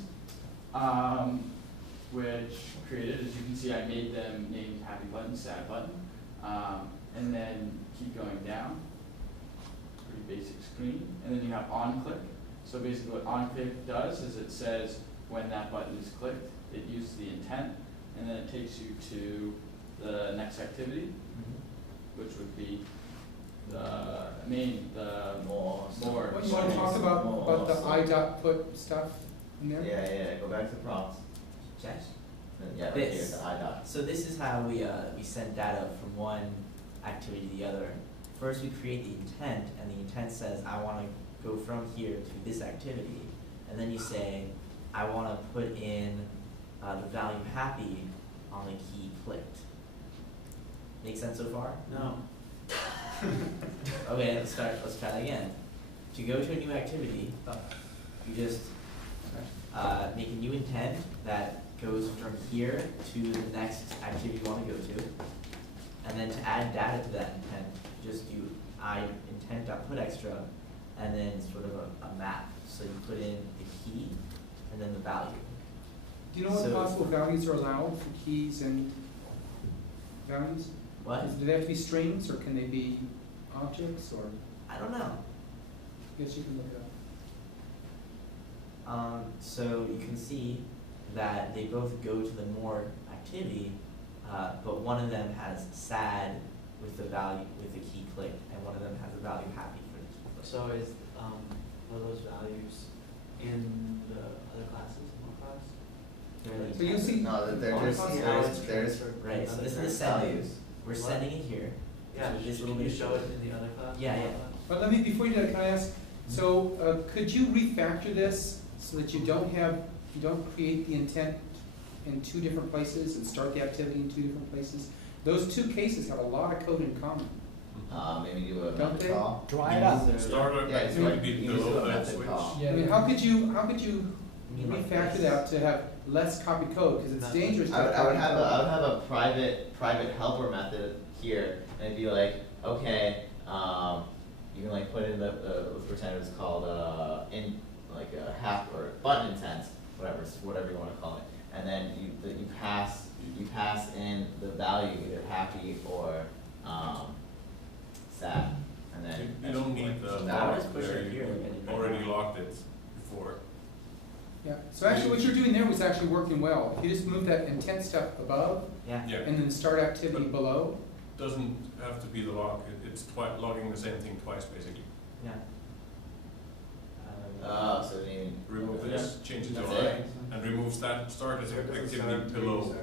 which created, as you can see, I made them named happy button, sad button, and then keep going down. Pretty basic screen, and then you have on click. So basically, what on click does is it says when that button is clicked, it uses the intent, and then it takes you to the next activity, which would be the more. What, you want to talk about the I.put stuff in there? Yeah, go back to the prompts. Check. Yeah, right here, the I.dot. So this is how we send data from one activity to the other. First, we create the intent, and the intent says, I want to go from here to this activity. And then you say, I want to put in the value happy on the key clicked. Make sense so far? No. Okay, let's try that again. To go to a new activity, you just make a new intent that goes from here to the next activity you want to go to. And then to add data to that intent, just do intent.putExtra and then sort of a map. So you put in the key and then the value. Do you know what possible values are allowed for keys and values? What? Do they have to be strings, or can they be objects, or? I don't know. I guess you can look it up. So you can see that they both go to the more activity, but one of them has sad with the value with the key click, and one of them has a value happy for the key click. So is, are those values in the other classes, more class? So you'll see. No, there's Right, so this is the values. sending. We're sending it here. Yeah, So this can little you bit show it in the other class? Yeah, yeah. But let me, before you do that, can I ask, so could you refactor this so that you don't create the intent in two different places and start the activity in two different places? Those two cases have a lot of code in common. Maybe do a Don't method they? call. Dry it up. Startup Yeah, it's activity like, you below do a that method switch. call. I mean, how could you You mean like refactor this? that to have less copy code, because it's dangerous to have I would copy have code. a private helper method here, and it'd be like, okay, you can like put in let's pretend it's called in like a half or button intent, whatever you want to call it, and then you pass in the value either happy or sad, and then You don't need the Now lock just push there, it here, you like I did right already now. locked it before. Yeah, so actually what you're doing there was actually working well. If you just move that intent step above, Yeah. Yeah, and then start activity below, doesn't have to be the lock, it's logging the same thing twice basically. Yeah. so you mean Remove this, change it to That's I, it. and remove that start as activity below.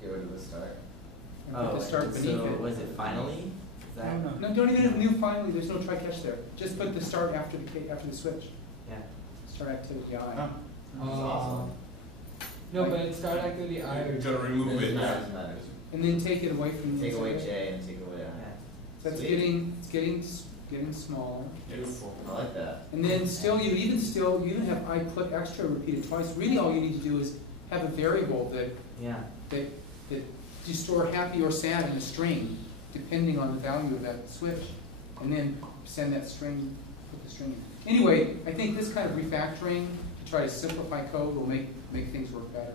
get rid of the start. and put the start beneath so it. was it finally? Is that? No, don't even have new finally, there's no try catch there. Just put the start after the switch. Yeah. Start activity I. That's awesome. No, but it's start activity I or You gotta remove it. Doesn't matter. And then take it away from the. Take away J and take away Yeah. That's Sweet. getting smaller. Beautiful. I like that. And then you even have I put extra repeated twice. Really all you need to do is have a variable that Yeah. you store happy or sad in a string, depending on the value of that switch. And then send that string, put the string in. Anyway, I think this kind of refactoring to try to simplify code will make things work better.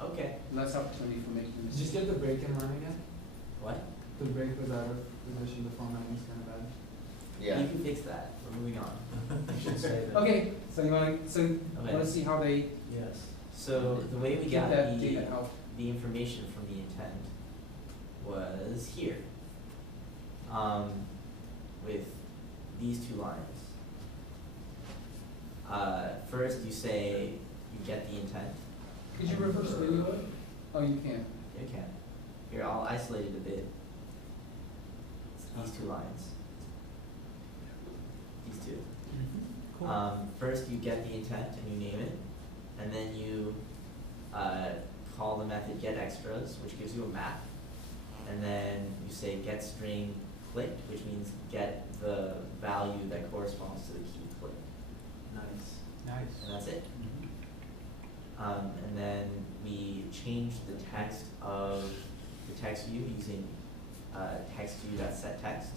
Okay. Less opportunity for making Just mistakes. get the break in line again. What? The break was out of position, the formatting is kind of bad. Yeah. You can fix that. We're moving on. You should say that. Okay, so you wanna see how they Yes. So the way we get got that data out? the information from the intent was here. With these two lines. first you say you get the intent. Could you reverse video it? Oh, you can. You can. Here, I'll isolate it a bit. It's these 2 lines. These 2. Cool. First you get the intent and you name it, and then you call the method getExtras, which gives you a map, and then you say getString clicked, which means get the value that corresponds to the key clicked. Nice. Nice. And that's it. And then we change the text of the text view using textView.setText.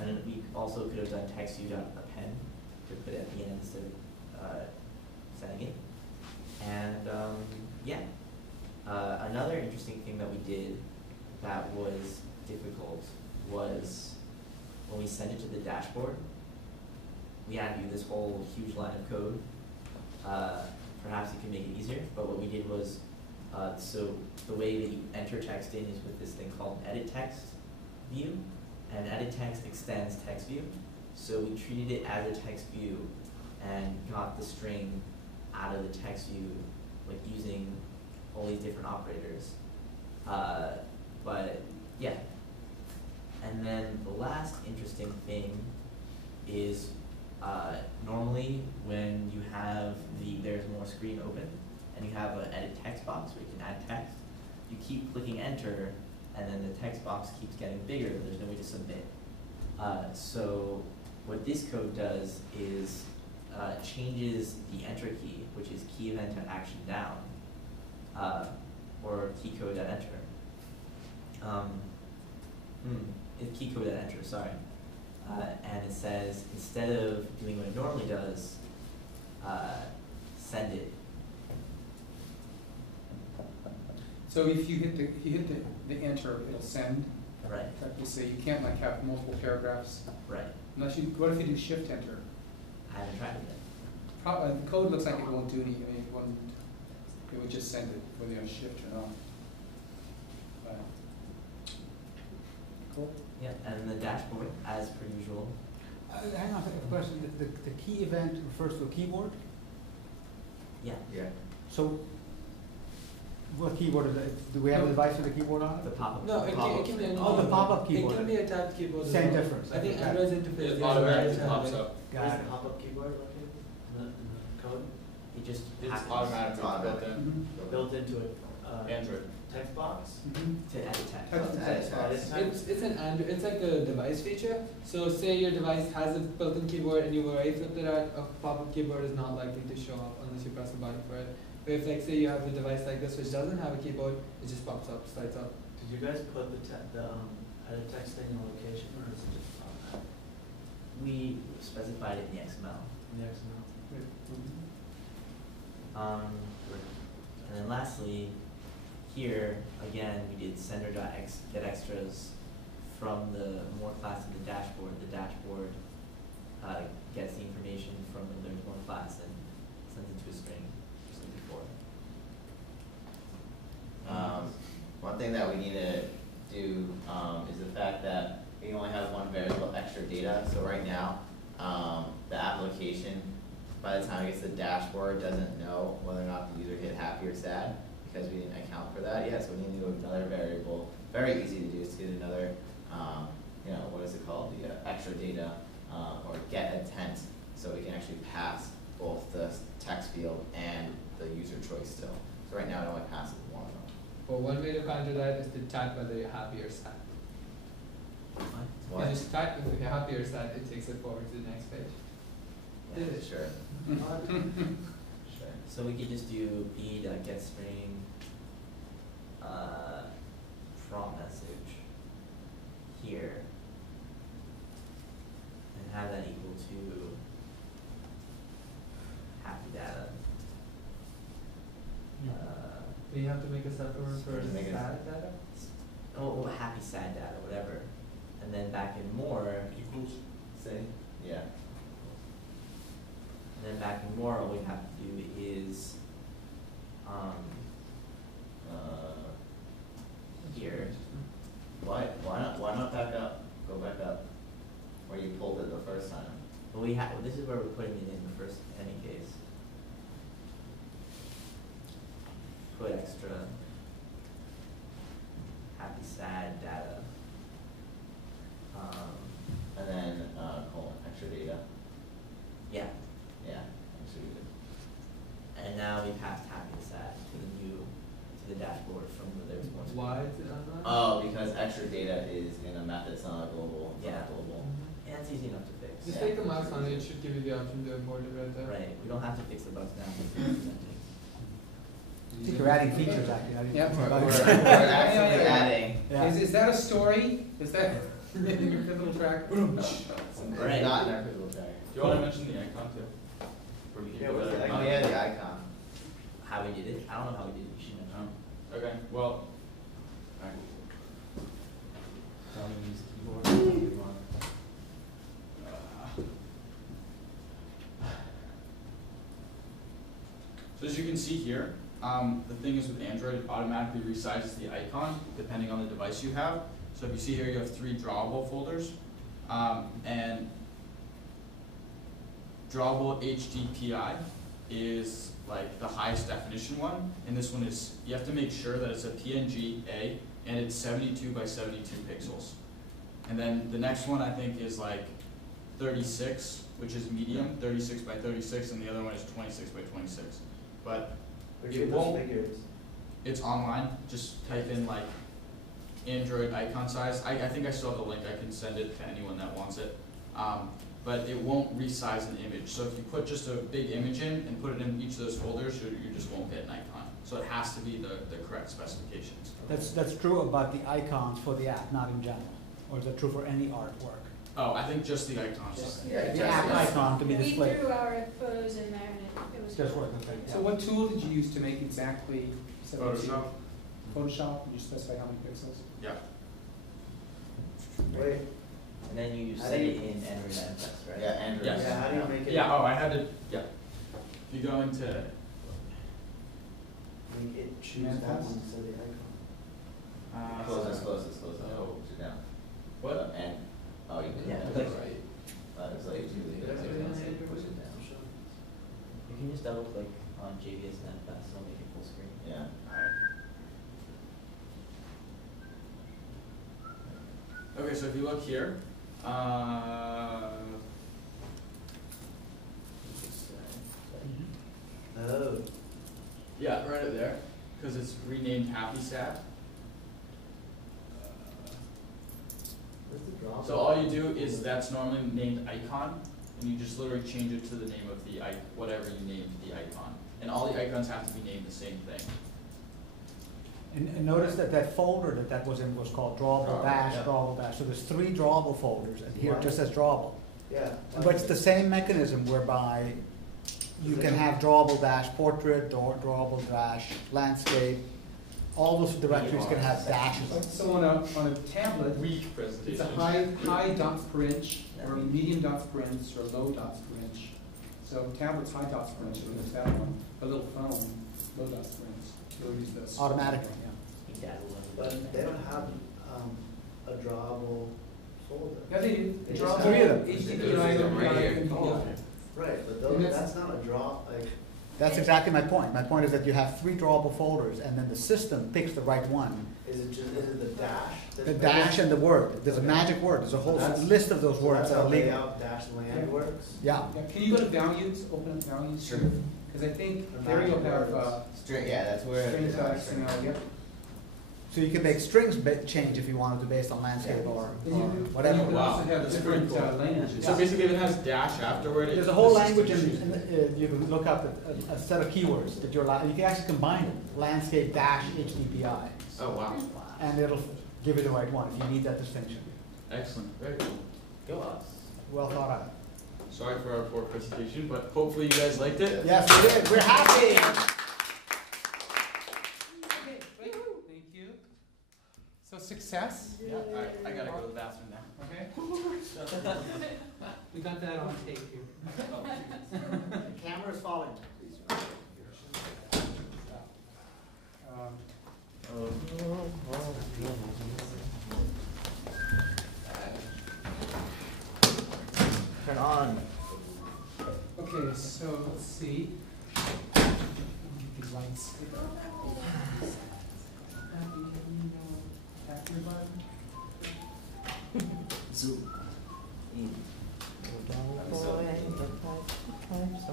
And then we also could have done textView.append to put it at the end instead of setting it. And yeah. Another interesting thing that we did that was difficult was when we sent it to the dashboard, we had to do this whole huge line of code. Perhaps it could make it easier, but what we did was, so the way that you enter text in is with this thing called edit text view, and edit text extends text view. So we treated it as a text view and got the string out of the text view, like using all these different operators. But yeah. And then the last interesting thing is normally when you have there's more screen open and you have an edit text box where you can add text, you keep clicking enter and then the text box keeps getting bigger, there's no way to submit. So what this code does is changes the enter key, which is key event to action down, or key code at enter. It's key code at enter, sorry. And it says, instead of doing what it normally does, send it. So if you hit the enter, it'll send. Right. Technically, so you can't like have multiple paragraphs. Right. Unless you, what if you do shift enter? I haven't tried it yet. Probably, the code looks like it won't do any, I mean, it would just send it whether you have shift or not. Cool. Yeah, and the dashboard, as per usual. Hang on a second, question. The key event refers to a keyboard? Yeah. Yeah. So, what keyboard is it? Do we have a device with a keyboard on The it? pop-up. No, it can be any. Oh, the pop-up It keyboard. can be a tabbed keyboard. as Same well. difference. I think Okay. Android's interface. It they automatically have pops it. up. Got Where's it. the pop-up keyboard located in the code? It just It's happens automatically built in. Mhm. Built into a Android. text box? Mhm. to edit text. Text to text. It's an Android. It's like a device feature. So say your device has a built-in keyboard and you already flipped it out, a pop-up keyboard is not likely to show up unless you press a button for it. But if like say you have a device like this which doesn't have a keyboard, it just pops up, slides up. Did you guys put the edit text thing in the location, or is it just on that? We specified it in the XML. In the XML? And then lastly, here, again, we did sender.getExtras from the more class in the dashboard. The dashboard gets the information from the there's more class and sends it to a string, just like before. One thing that we need to do is the fact that we only have one variable extra data. So right now, the application, by the time it gets to the dashboard, doesn't know whether or not the user hit happy or sad because we didn't account for that yet. So we need to do another variable. Very easy to do is to get another, what is it called? The extra data or get intent, so we can actually pass both the text field and the user choice still. So right now it only passes one of them. Well, one way to counter that is to type whether you're happy or sad. What? You just type if you're happy or sad, it takes it forward to the next page. Yeah, sure. Sure. So we could just do b.getString from message here and have that equal to happy data. Do you have to make a separate one for Make it- sad data? Oh, happy, sad data, whatever. And then back in more, Equals. say, Yeah. and then back in more, all we have to do is, here, Why not back up? Go back up. Where you pulled it the first time. But this is where we're putting it in the first, any case. Put extra happy, sad data. And then, colon, extra data. Yeah, extra data. And now we passed happy and sad to the dashboard from the there's one. Why is it online? Oh, because extra data is in a method, it's not a global, it's not global. And it's easy enough to fix. Just take the mouse on it, it should give you the option to import it right there. Right, we don't have to fix the bugs now. I think you're adding features actually. Yeah, We're actually adding. Yeah. Is that a story? Is that in your pivotal track? Right. Not in our pivotal track. Do you want to mention the icon too? Or we can Yeah, go what's there? the icon? Oh, yeah, the icon. How we did it? I don't know how we did it. You should know. Okay, well. Alright. Don't use the keyboard. So as you can see here, the thing is with Android, it automatically resizes the icon depending on the device you have. So if you see here, you have 3 drawable folders, and drawable HDPI is like the highest definition one, and this one is, you have to make sure that it's a PNG-A and it's 72 by 72 pixels. And then the next one I think is like 36, which is medium, 36 by 36, and the other one is 26 by 26. But it won't, it's online, just type in like Android icon size. I think I still have the link, I can send it to anyone that wants it. But it won't resize an image. So if you put just a big image in and put it in each of those folders, you just won't get an icon. So it has to be the correct specifications. That's true about the icons for the app, not in general. Or is that true for any artwork? Oh, I think just the icons. The app icon to be We displayed. threw our photos in there and it was. Just working, okay. So what tool did you use to make exactly 72? Photoshop. Photoshop, you specify how many pixels? Yeah. Wait. And then you How set do it you- in Android manifest, right? Yeah, Android. Yes. Yeah, how do you make it? Yeah, oh, I had to, yeah. If you go into, Make it choose that Manifest? one instead of the icon. Close this, no. push it down. What? And, oh, you can. Yeah, click. right. It's like, push it down. You can just double click on JBS manifest, it'll make it full screen. Yeah. Okay, so if you look here, Oh. yeah, right up there, because it's renamed Happy Sad. What's the drop? So all you do is that's normally named icon, and you just literally change it to the name of the whatever you named the icon. And all the icons have to be named the same thing. And notice that that folder that was in was called drawable dash, yeah. drawable dash. So there's 3 drawable folders, and here it just says drawable. Yeah. But it's the same mechanism whereby you can have drawable dash portrait, or drawable dash landscape. All those directories can have dashes. So on a tablet, Weak it's presentation. a high dots per inch, or medium dots per inch, or low dots per inch. So tablet's high dots per inch, we'll use that one. A little phone, low dots per inch. We'll use this. Automatically, But they don't have a drawable folder. Yeah, they do. They Draw just three of them. HDPI, and Oh, right, but And those, that's- that's not a draw, like, That's exactly my point. My point is that you have 3 drawable folders, and then the system picks the right one. is it the dash? that's The made dash it? and the word. There's a Okay. magic word. There's a whole That's- list of those So words that's that how are legal. layout dash land works? Yeah. Yeah, can you go to values, open up values? Sure. Because I think The there you'll magic have, words. String, yeah, that's where. string text, you know, yep. So you can make strings change if you wanted to based on landscape or And you whatever. can also have That's different pretty cool. languages. So basically if it has dash afterward, There's a whole the language, system and should- you can look up a set of keywords that you're you can actually combine them. Landscape dash HDPI, Oh, wow. and it'll give you the right one if you need that distinction. Excellent, very cool. Go us. Well thought out. Sorry for our poor presentation, but hopefully you guys liked it. Yes, we did. We're happy. Okay, great, thank you. So success, Yeah, alright, I gotta go to the bathroom now. okay? We got that on tape here. The camera's falling. Turn on. Okay, so let's see. Get these lights. Tap your button. Zoom.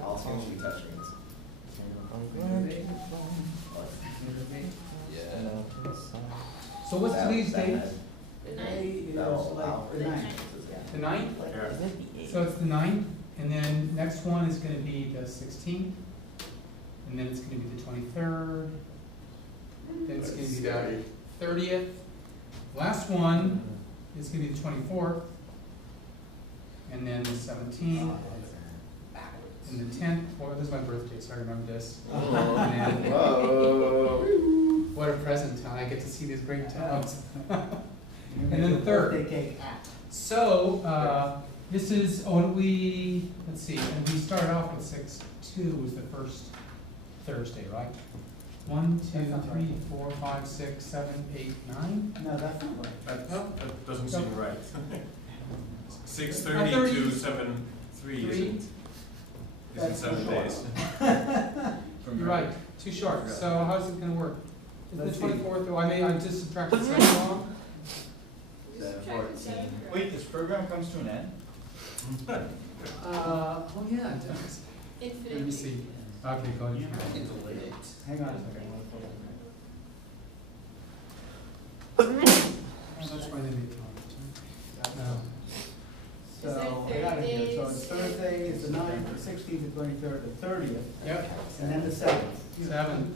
All screens should be touch screens. Yeah. So what's today's date? Today is Oh, like wow. the ninth. The 9th? Yeah. So it's the 9th, and then next one is gonna be the 16th, and then it's gonna be the 23rd, then it's gonna be the 30th. Last one is gonna be the 24th, and then the 17th, and the 10th. Well, this is my birthday, so I remember this. And then, Whoa. what a present, huh? I get to see these great towns. And then the 3rd. Birthday cake app. So, this is, let's see, and we started off with 6/2 was the first Thursday, right? 1, 2, That's not 3, right. 4, 5, 6, 7, 8, 9. No, that's not right. That doesn't seem right. 6:30 6:30 to to 7:03 isn't That's 7 too short. days. You're right, too short. So how's it gonna work? Is Let's the see. 24th, oh, I just subtracted 7 wrong? Wait, this program comes to an end? Oh yeah, it does. Let me see. Okay, go ahead. Hang on a second. That's why they make it. So, I got it here, so it's Thursday, it's the 9th, the 16th, the 23rd, the 30th, Yep, and then the 7th, 7,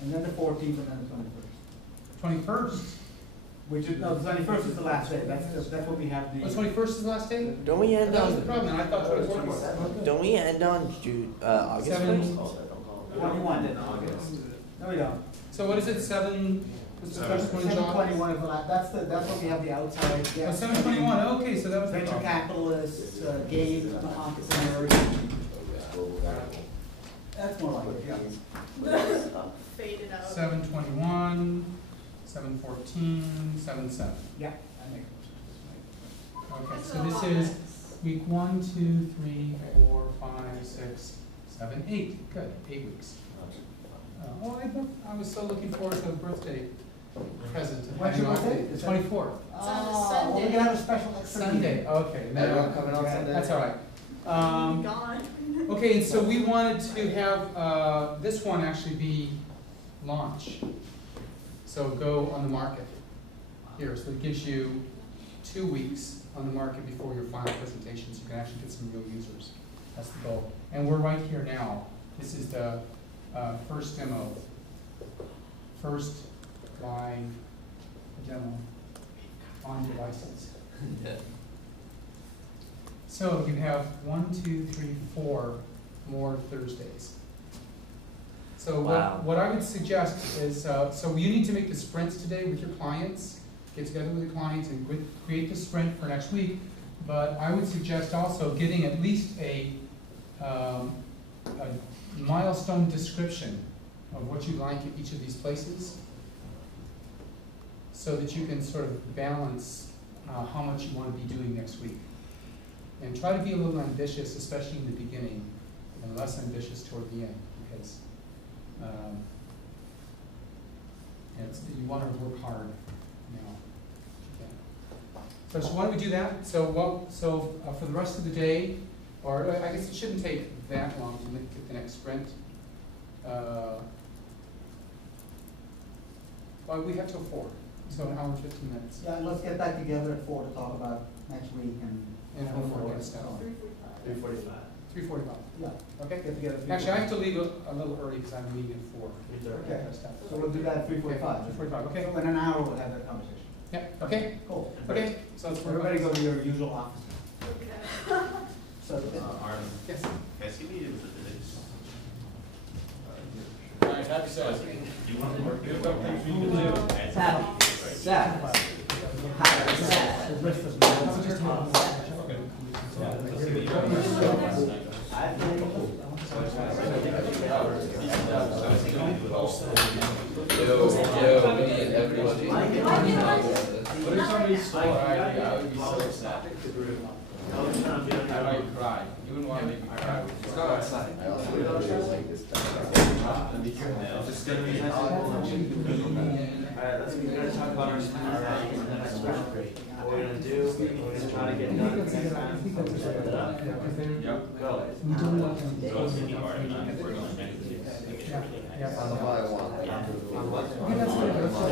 and then the 14th, and then the 21st. 21st. Which is, no, the 21st is the last day, that's what we have the. Oh, 21st is the last day? Don't we end That was the on, problem, I thought 24th was. don't we end on August 7. 1st? 21 in August. No, we don't. So what is it, 7, what's the first one, John? 721 is the last, that's what we have the outside. Oh, 721, okay, so that was the Venture problem. capitalists, game entrepreneurs. That's more like it, yeah. Faded out. 721, 714, 77. Yeah, that makes more sense. Okay, so this is week 1, 2, 3, 4, 5, 6, 7, 8. Good, 8 weeks. I was so looking forward to a birthday present. When's your birthday? The 24th. It's on a Well, we Sunday. can have a special extra Sunday, okay. Everyone coming on Yeah, Sunday? That's all right. Gone. Okay, and so we wanted to have this one actually be launch. So go on the market here. So it gives you 2 weeks on the market before your final presentation, so you can actually get some real users. That's the goal. And we're right here now. This is the first demo, first live demo on devices. Yeah. So you have 1, 2, 3, 4 more Thursdays. So Wow. what I would suggest is, so you need to make the sprints today with your clients, get together with the clients and create the sprint for next week. But I would suggest also getting at least a milestone description of what you like at each of these places, so that you can sort of balance how much you want to be doing next week. And try to be a little ambitious, especially in the beginning, and less ambitious toward the end, because you want to work hard now. So why don't we do that? So for the rest of the day, or I guess it shouldn't take that long to get the next sprint. Well, we have till 4, so an hour and 15 minutes. Yeah, and let's get back together at 4 to talk about next week and. And go homework forward. and stuff. 3:45. 3:45. Yeah, Okay? get together. at Actually, I have 3:45. to leave a little early because I'm leaving at 4. Okay, so we'll do that at 3:45. 3:45, okay. So in an hour, we'll have that conversation. Yeah, okay, Cool. okay, so let's work on Everybody go this. to your usual office. So, Arden, Yes. can I see the physics? Alright, happy Saturday. Do you want to work? We've got things we need to do. the rest of us. Yo, we need everybody. What if somebody stole our idea? I would be so upset. No, it's not good. I might cry. You wouldn't want to make me cry. Let's go outside. I also really like this stuff. Just gonna be nice. Alright, we're gonna talk about our strategy for the next round. What we're gonna do, we're gonna try to get done next time. Set it up. Yep. Go. On the fly one. On what? Okay, that's good. Let's talk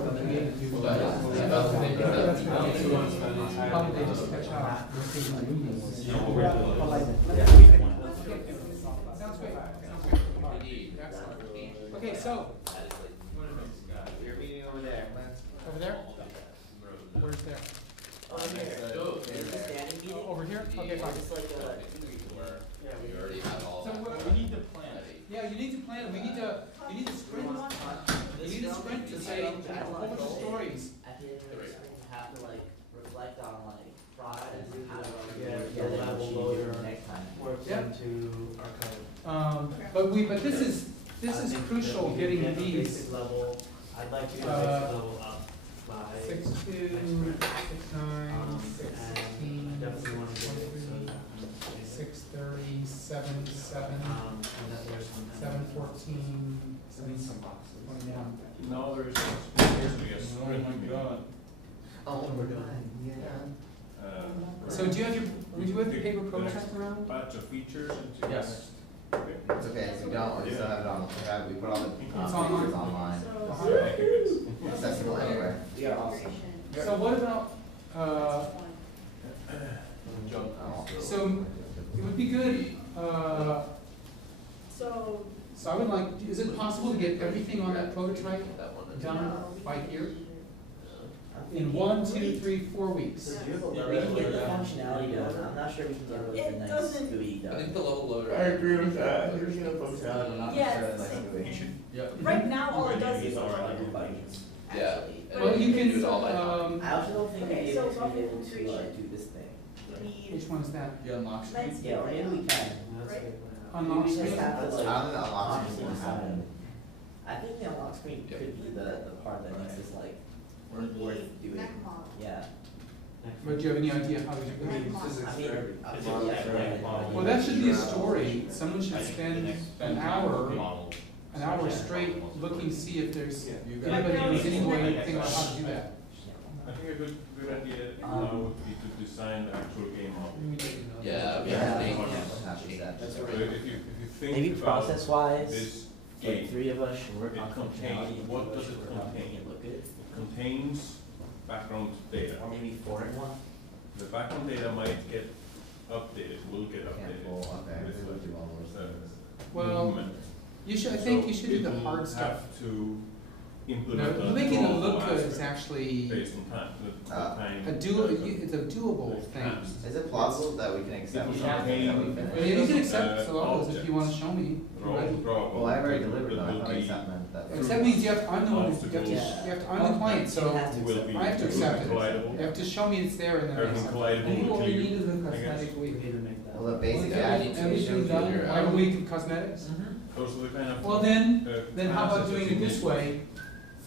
about the creative do. Probably they just catch up. Sounds great. Okay, so, Your meeting over there. over there? Where's there? Standing meeting? Over here? Okay, fine. Just like a. We already have all So that. we need to plan. Yeah, you need to plan, you need to sprint, you need to sprint to say a whole bunch of stories. At the end of the spring, you have to like reflect on like process, how to. Yeah, the level loader next time. works Yep. into our code. But this is I think crucial, that we getting can get the these. basic level, I'd like to get the Uh, basic level up by. 6'2", 6'9", And 6'16", I definitely wanna get it so that. 6'30", 7'7", And that there's some. 7'14", 7'21". No, there's usually a sprint. Oh my God. Oh, we're doing. So do you have the paper prototype around? Batch of features and. Yes. Okay. It's okay, if we don't, we still have it on, we put all the It's features online. online, accessible anywhere. Yeah, awesome. So what about, so it would be good, So, so I would like, is it possible to get everything on that prototype done by here? In 1, 2, 3, 4 weeks? So we can get the functionality done, I'm not sure we can get it with It the nice doesn't- GUI I done. think the level loader. I agree with that. There's no functionality, but not Yeah, necessarily it's like the the way. Yeah. right now, all it does is. It's all like buttons, Yeah. actually. Well, you can, Do it all by I also don't think Okay, we'd be so able to level be able to creation. do this thing. You need which one is that? You unlock screen. landscape Yeah, or maybe we can. That's Right. good. Unlock We just screen? have to like. I don't think the unlock screen honestly will happen. I think the unlock screen Yep. could be the part that makes this like worth doing. Mac model. Yeah. But do you have any idea how to do that? I mean, Well, that should be a story, someone should spend an hour straight looking, see if there's anybody who knows any way to think about how to do that. I think a good idea would be to design the actual game model. Yeah. That's So if you think maybe about process wise, this like game, three of us should work it on contains- functionality. and what two of us does it should work on making contain? it look good. it contains background data. Or maybe 4 in 1. The background data might get updated, will get updated. With Well, movement. you should, I think you should do the hard stuff. Have to No, implement the making it draw look good is aspect actually based on time, the time. it's a doable thing. Is it plausible that we can accept It something that we contains- finish? Yeah, you can accept some of those if you wanna show me. Well, I already delivered them, I thought accept meant that. Accept means you have, I'm the one, you have to, Yeah. I'm the client, so You have to will accept be I have to accept it. collidable. You have to show me it's there and then I Everything accept it. I think what collidable we to need you, is a I guess. cosmetic We week. need to make that. Well, the basic Yeah, add. everything done. I have a week of cosmetics. Those are the kind of. Well, then how about classes doing that it you this need. way?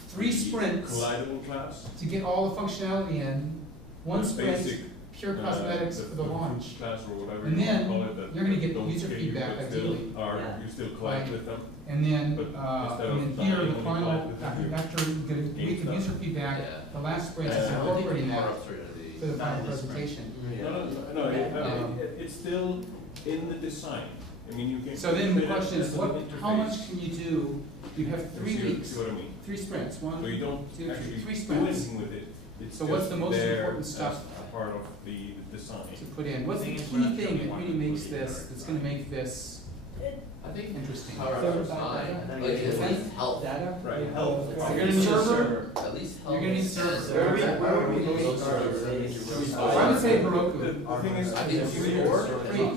3 sprints Collidable class. to get all the functionality in, 1 the sprint, basic, pure cosmetics for the launch. Class or whatever And you wanna then call it, that you're gonna get don't user scale you, feedback but still ideally. are, Yeah. you still collide Right. with them. And then, But instead of and then here, dying, the only final, collide with them, after you get a week of user feedback, Yeah. the last sprint is Yeah. incorporating that More for the final presentation. It's still in the design. I mean, you can. So then the fit it question is, as an how interface. much can you do? You have 3 See weeks, what I mean? 3 sprints, 1, So you don't 2, actually 3 do sprints anything with it. It's So what's just the most there important as stuff? a part of the design. to put in. What's the Thing is, key we're not thing sure that we really want makes to this, that's gonna make this I think interesting? power up is fine, like at least help, Data? Right. Help. You're gonna need a server? at least help. You're gonna need and- server. Where would we Those start? servers. I would say The Heroku. thing is, I think if free you or Free.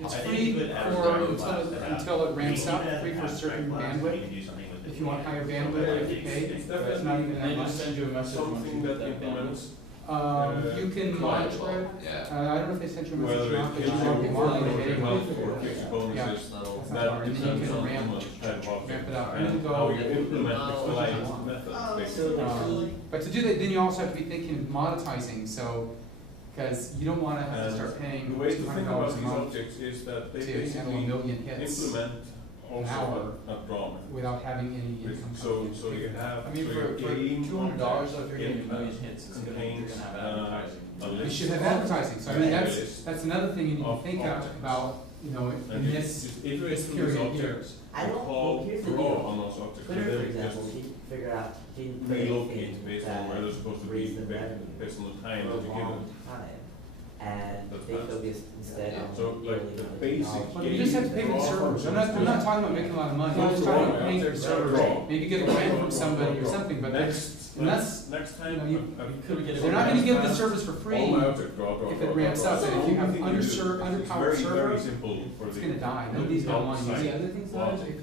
It's free for, until it ramps up, free for a certain bandwidth. If you want higher bandwidth, you have to pay. It's It's not even They that much. just send you a message once something you that get that implements, You can monitor it. Yeah. I don't know if they sent you a message whether or not, it but gives you you won't be monitoring it or anyway. or gives Yeah. bonuses, That'll- That's not that hard. And then you depends can on ramp, type of ramp it it. up. And then And go. how you implement the Oh, collide method, Oh, basically. But to do that, then you also have to be thinking of monetizing, so Because you don't wanna have to And start paying the way to $200 think a about these month objects is that they to handle a basically million hits implement an also hour a draw method. without having any income So, coming in. so you have, I mean, so for your game $200, context, if you're game getting a million class hits, it's gonna, you're contains, gonna have advertising. a You list should have advertising, so I mean, a list that's another thing you need to of think objects. about, you know, and in you this just iterate this through these period here. objects. I don't, Call well, here's the draw deal. on those objects, Twitter, and for then example, just didn't figure out, didn't put relocate anything based on where they're supposed to be, raised the revenue based on the time for that a you give long them. time. And That's they fast. focused instead on So, like, building the on basic technology. Well, you just have to pay for the servers, I'm not talking about making a lot of money, I'm just talking about paying for the servers, maybe get a grant from somebody or something, but that's, unless, Next you know, time, they're not gonna give the servers for free all my object draw, if it ramps up, and if you have Everything you do, underpowered it's very, server, very simple for it's the. gonna die, nobody's gonna want to use The it. other thing, Sarge, if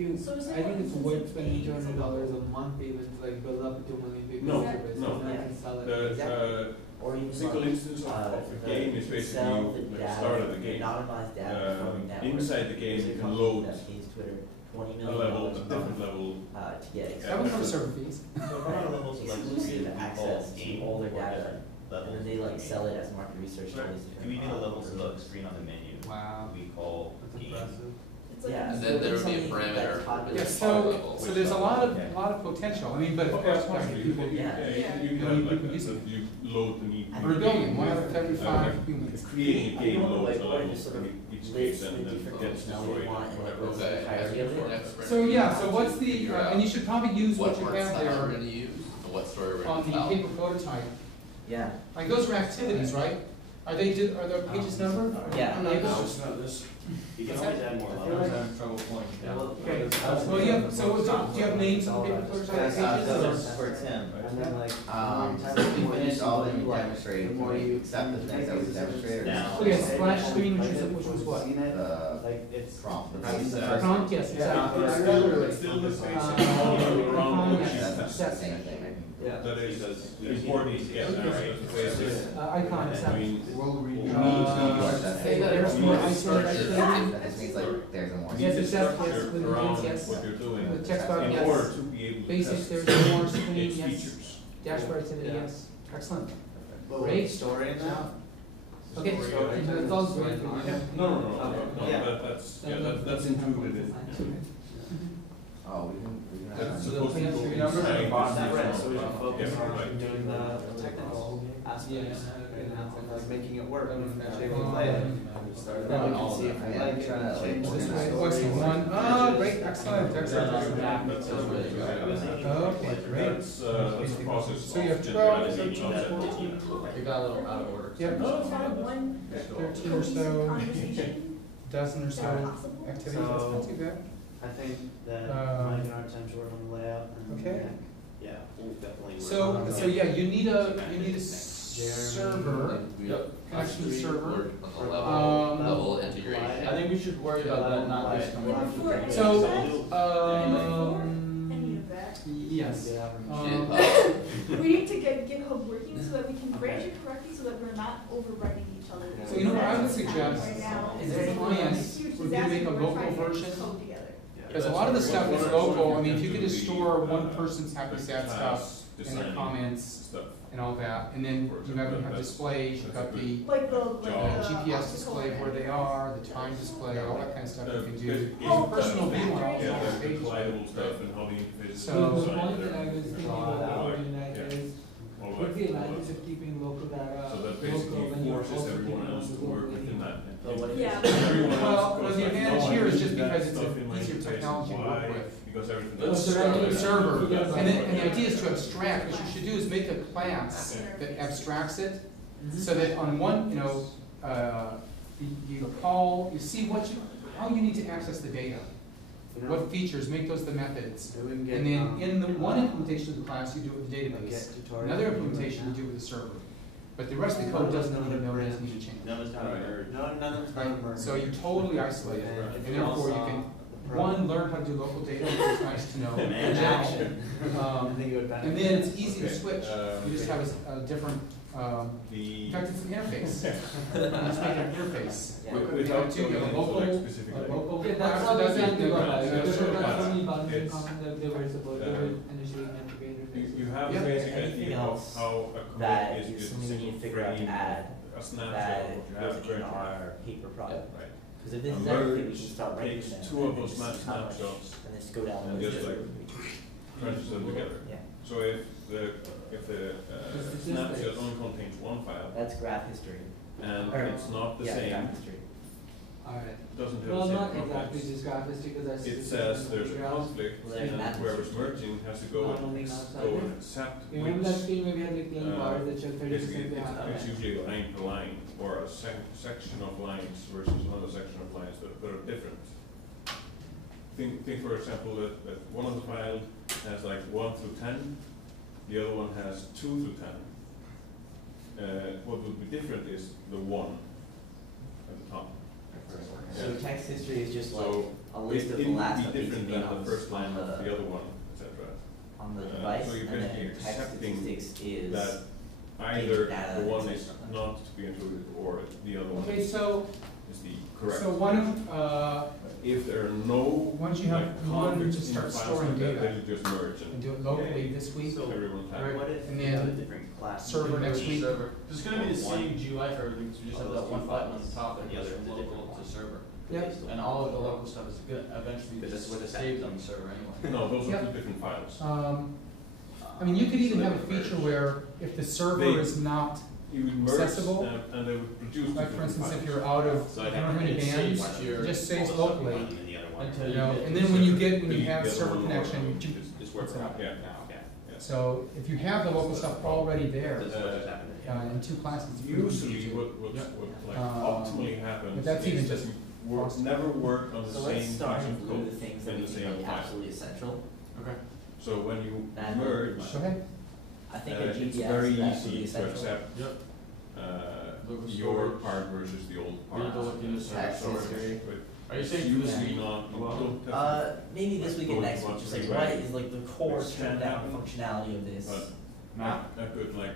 you, So is I it think it's like worth spending $200 a month even to like build up a 2 million people No, service, no. and then you can sell it. The, Or even single like, instance of the game is basically sell the the data, start of the game. anonymized data from the network. Inside the game, There's a you can company load that pays Twitter $20 a million level, a a different month, level. to get That would cover server fees. So what are levels of like exclusive we access call to game all their or data, levels? and then they like sell it as market research to all these Do we different do the levels of the platforms. screen on the menu? Wow. We call That's game. impressive. It's like Yeah, And so then there it's would be a something parameter that's popular. Yeah, level, so which there's a level. lot of potential, I mean, but of course, people, Yeah. You You can know, have you like, can use it. you load the need. we're building, 1 out of every 5 It's humans. creating a I game know the loads a whiteboard level, just sort of each lists phase the and then different gets functionality destroyed you want and whatever. it goes Okay, the hierarchy of it. So yeah, so what's the, and you should probably use what you What have style we're there gonna use, and what story we're on gonna the tell. paper prototype. Yeah, Like those are activities, right? Are the pages numbered? Yeah. Labels? You can What's always that? add more I levels. having trouble pulling it down. well, Okay, well, you have, so do you have names on the paper prototype So pages? for Tim, and then like, since we finished all that we demonstrated, the can more we you accept the things that we demonstrated? Now. Okay, splash screen, which was what? The like it's prompt, the Prompt. first. Prompt, yes, exactly. It's still the basic model around which yes. That's the same thing. yeah. that is important to get there, right? The basic. Icon, I except. mean, Say that there's more icon activity. That just means like there's a more. Yes, the except, structure yes, with the around things, yes. what you're doing The text box, in order yes. to be able to Basics, test there's more screen, its yes. features. Dashboard activity, Yeah. yes. Excellent. But Great. story in that? Okay, it's all great. That's included in. Oh, we can That's have. supposed to Yeah, go so your inside numbers are this bottom round, right, so we can right? focus Yeah, on right. doing the technical aspects, like making it work, Um, actually we play it. Then we can see if we Yeah, like I'm it, trying to, like, change This the way, story. what's the one? Oh, great, excellent, excellent. That's Okay, great. That's a process So you have of 12, generating 13, concept. 14. You got a little out of order. Yep. So is that one 13 or so, conversation dozen or that so possible? activities, that's not too bad. I think that Um, Mike and our time to work on the layout and. Okay. Yeah, we'll definitely. So yeah, you need a server, Yep. connection Actually, server. work on the Um, level integration. I think we should worry about that not just coming from Before any So, of that, before any of that, yes. we need to get GitHub working so that we can branch it correctly, so that we're not overwriting each other. So you know what I would That's what's happening suggest right now, is is that that clients huge would be to make a disaster, we're local trying to get version. code together. Because a lot of the stuff is local, I mean, if you could just store one person's happy sad stuff and their comments and all that, and then you have displays, you've got the Like the, GPS display of where they are, the time display, all that kind of stuff you can do. Oh, Personal view on all Yeah, those the pages. collidable stuff and how the interface is So- The point that I designed was thinking about doing that is, what's the advantage of keeping local data, so that local basically when you're forces also everyone keeping else to local work within data? that. But what if Yeah. Everyone else Well, goes the like, advantage "No, I here is need just that because it's stuff an in my easier interface." technology to work Why? with. Because everything. It's So a then you- server, you get and the idea is to abstract, what you should do is make a class that abstracts it, so that on one, you call, you see how you need to access the data. What features, make those the methods. And then in the one implementation of the class, you do it with the database. Another implementation, you do it with the server. But the rest of the code doesn't need to know, doesn't need to change. None of it's not merged. None of it's Right? not So you totally isolate it, and therefore you can, one, learn how to do local data, which is nice to know. in action. Um, And then it's easy to switch, you just have a different, in fact, it's an interface. You just make an interface. Yeah. You have two, you have a local, Yeah, that's class how that we does it, had to you go have about a it. There server were class. so many buttons and It's, comments that they were supposed, they were initially meant to be interfaces. You have Is a there basic anything idea of else how a that commit is you just something we need to single figure out to frame, add a snapshot that of what you have is in currently. our paper product? Right. Because if this A is everything, we merge can start writing takes them. two and of then those just see how much, snapshots and then just go down and the just list. crunch them together. Yeah. So if the snapshot only contains one file That's graph history. and Alright. it's not the Yeah, same, graph history. Alright. doesn't have Well, the same not exactly context. just graph history, because that's. It says there's a conflict Well, and that's- whoever's merging has to go Not and only accept You remember that which, screen where we had like little bars that showed 30% basically behind? it's usually line per line or a section of lines versus another section of lines that are different. Think for example that one of the files has like 1 through 10, the other one has 2 through 10. What would be different is the 1 at the top. So Yeah. text history is just like So a list of the it would last be updates you different made than on the first line on of the, the other one, etc. on the device, so you're and then basically text accepting statistics is that either data the one and is such. not to be included or the other one Okay, is so, the correct. so one of, If there are no once you have like one, conflicts just in start files storing like that, data. then you just merge and and do it locally this week, So- everyone's happy. Alright, what if And we then have a different class? server next week. Server. It's gonna be the same GUI for everything, so we just have that one button on the top that The goes other from is local different to one. server. Yep. And all of the local stuff is good, eventually But just that's what it's saved at. on the server anyway. No, those are Yep. two different files. I mean, you could even have a feature where if the server They- is not, You would merge accessible, and they would produce like for different instance, if files. you're out of So I'd how have many to bands, save one, it just saves all the stuff locally. one and the other one. Until You you know, get and then when you The have other server one connection, It's working out Yeah. now, okay. so if you have the local stuff already there, That's what just happened. in two classes, it's pretty Usually easy. what like optimally happens but that's even is that just you never work on the So let's same start piece of including code the things that in we the think same are file. absolutely essential. Okay. So when you That merge, would be Okay, I think a it's GPS very is absolutely easy to essential. accept Yep. Local your storage. part versus the old We need part. to look into Text storage. history. Are you It's saying for this usually week? not, you Well, don't have Maybe this week and Going next week, once just like every what day. is like the core This can stripped down happen. functionality of this But Map? a good like.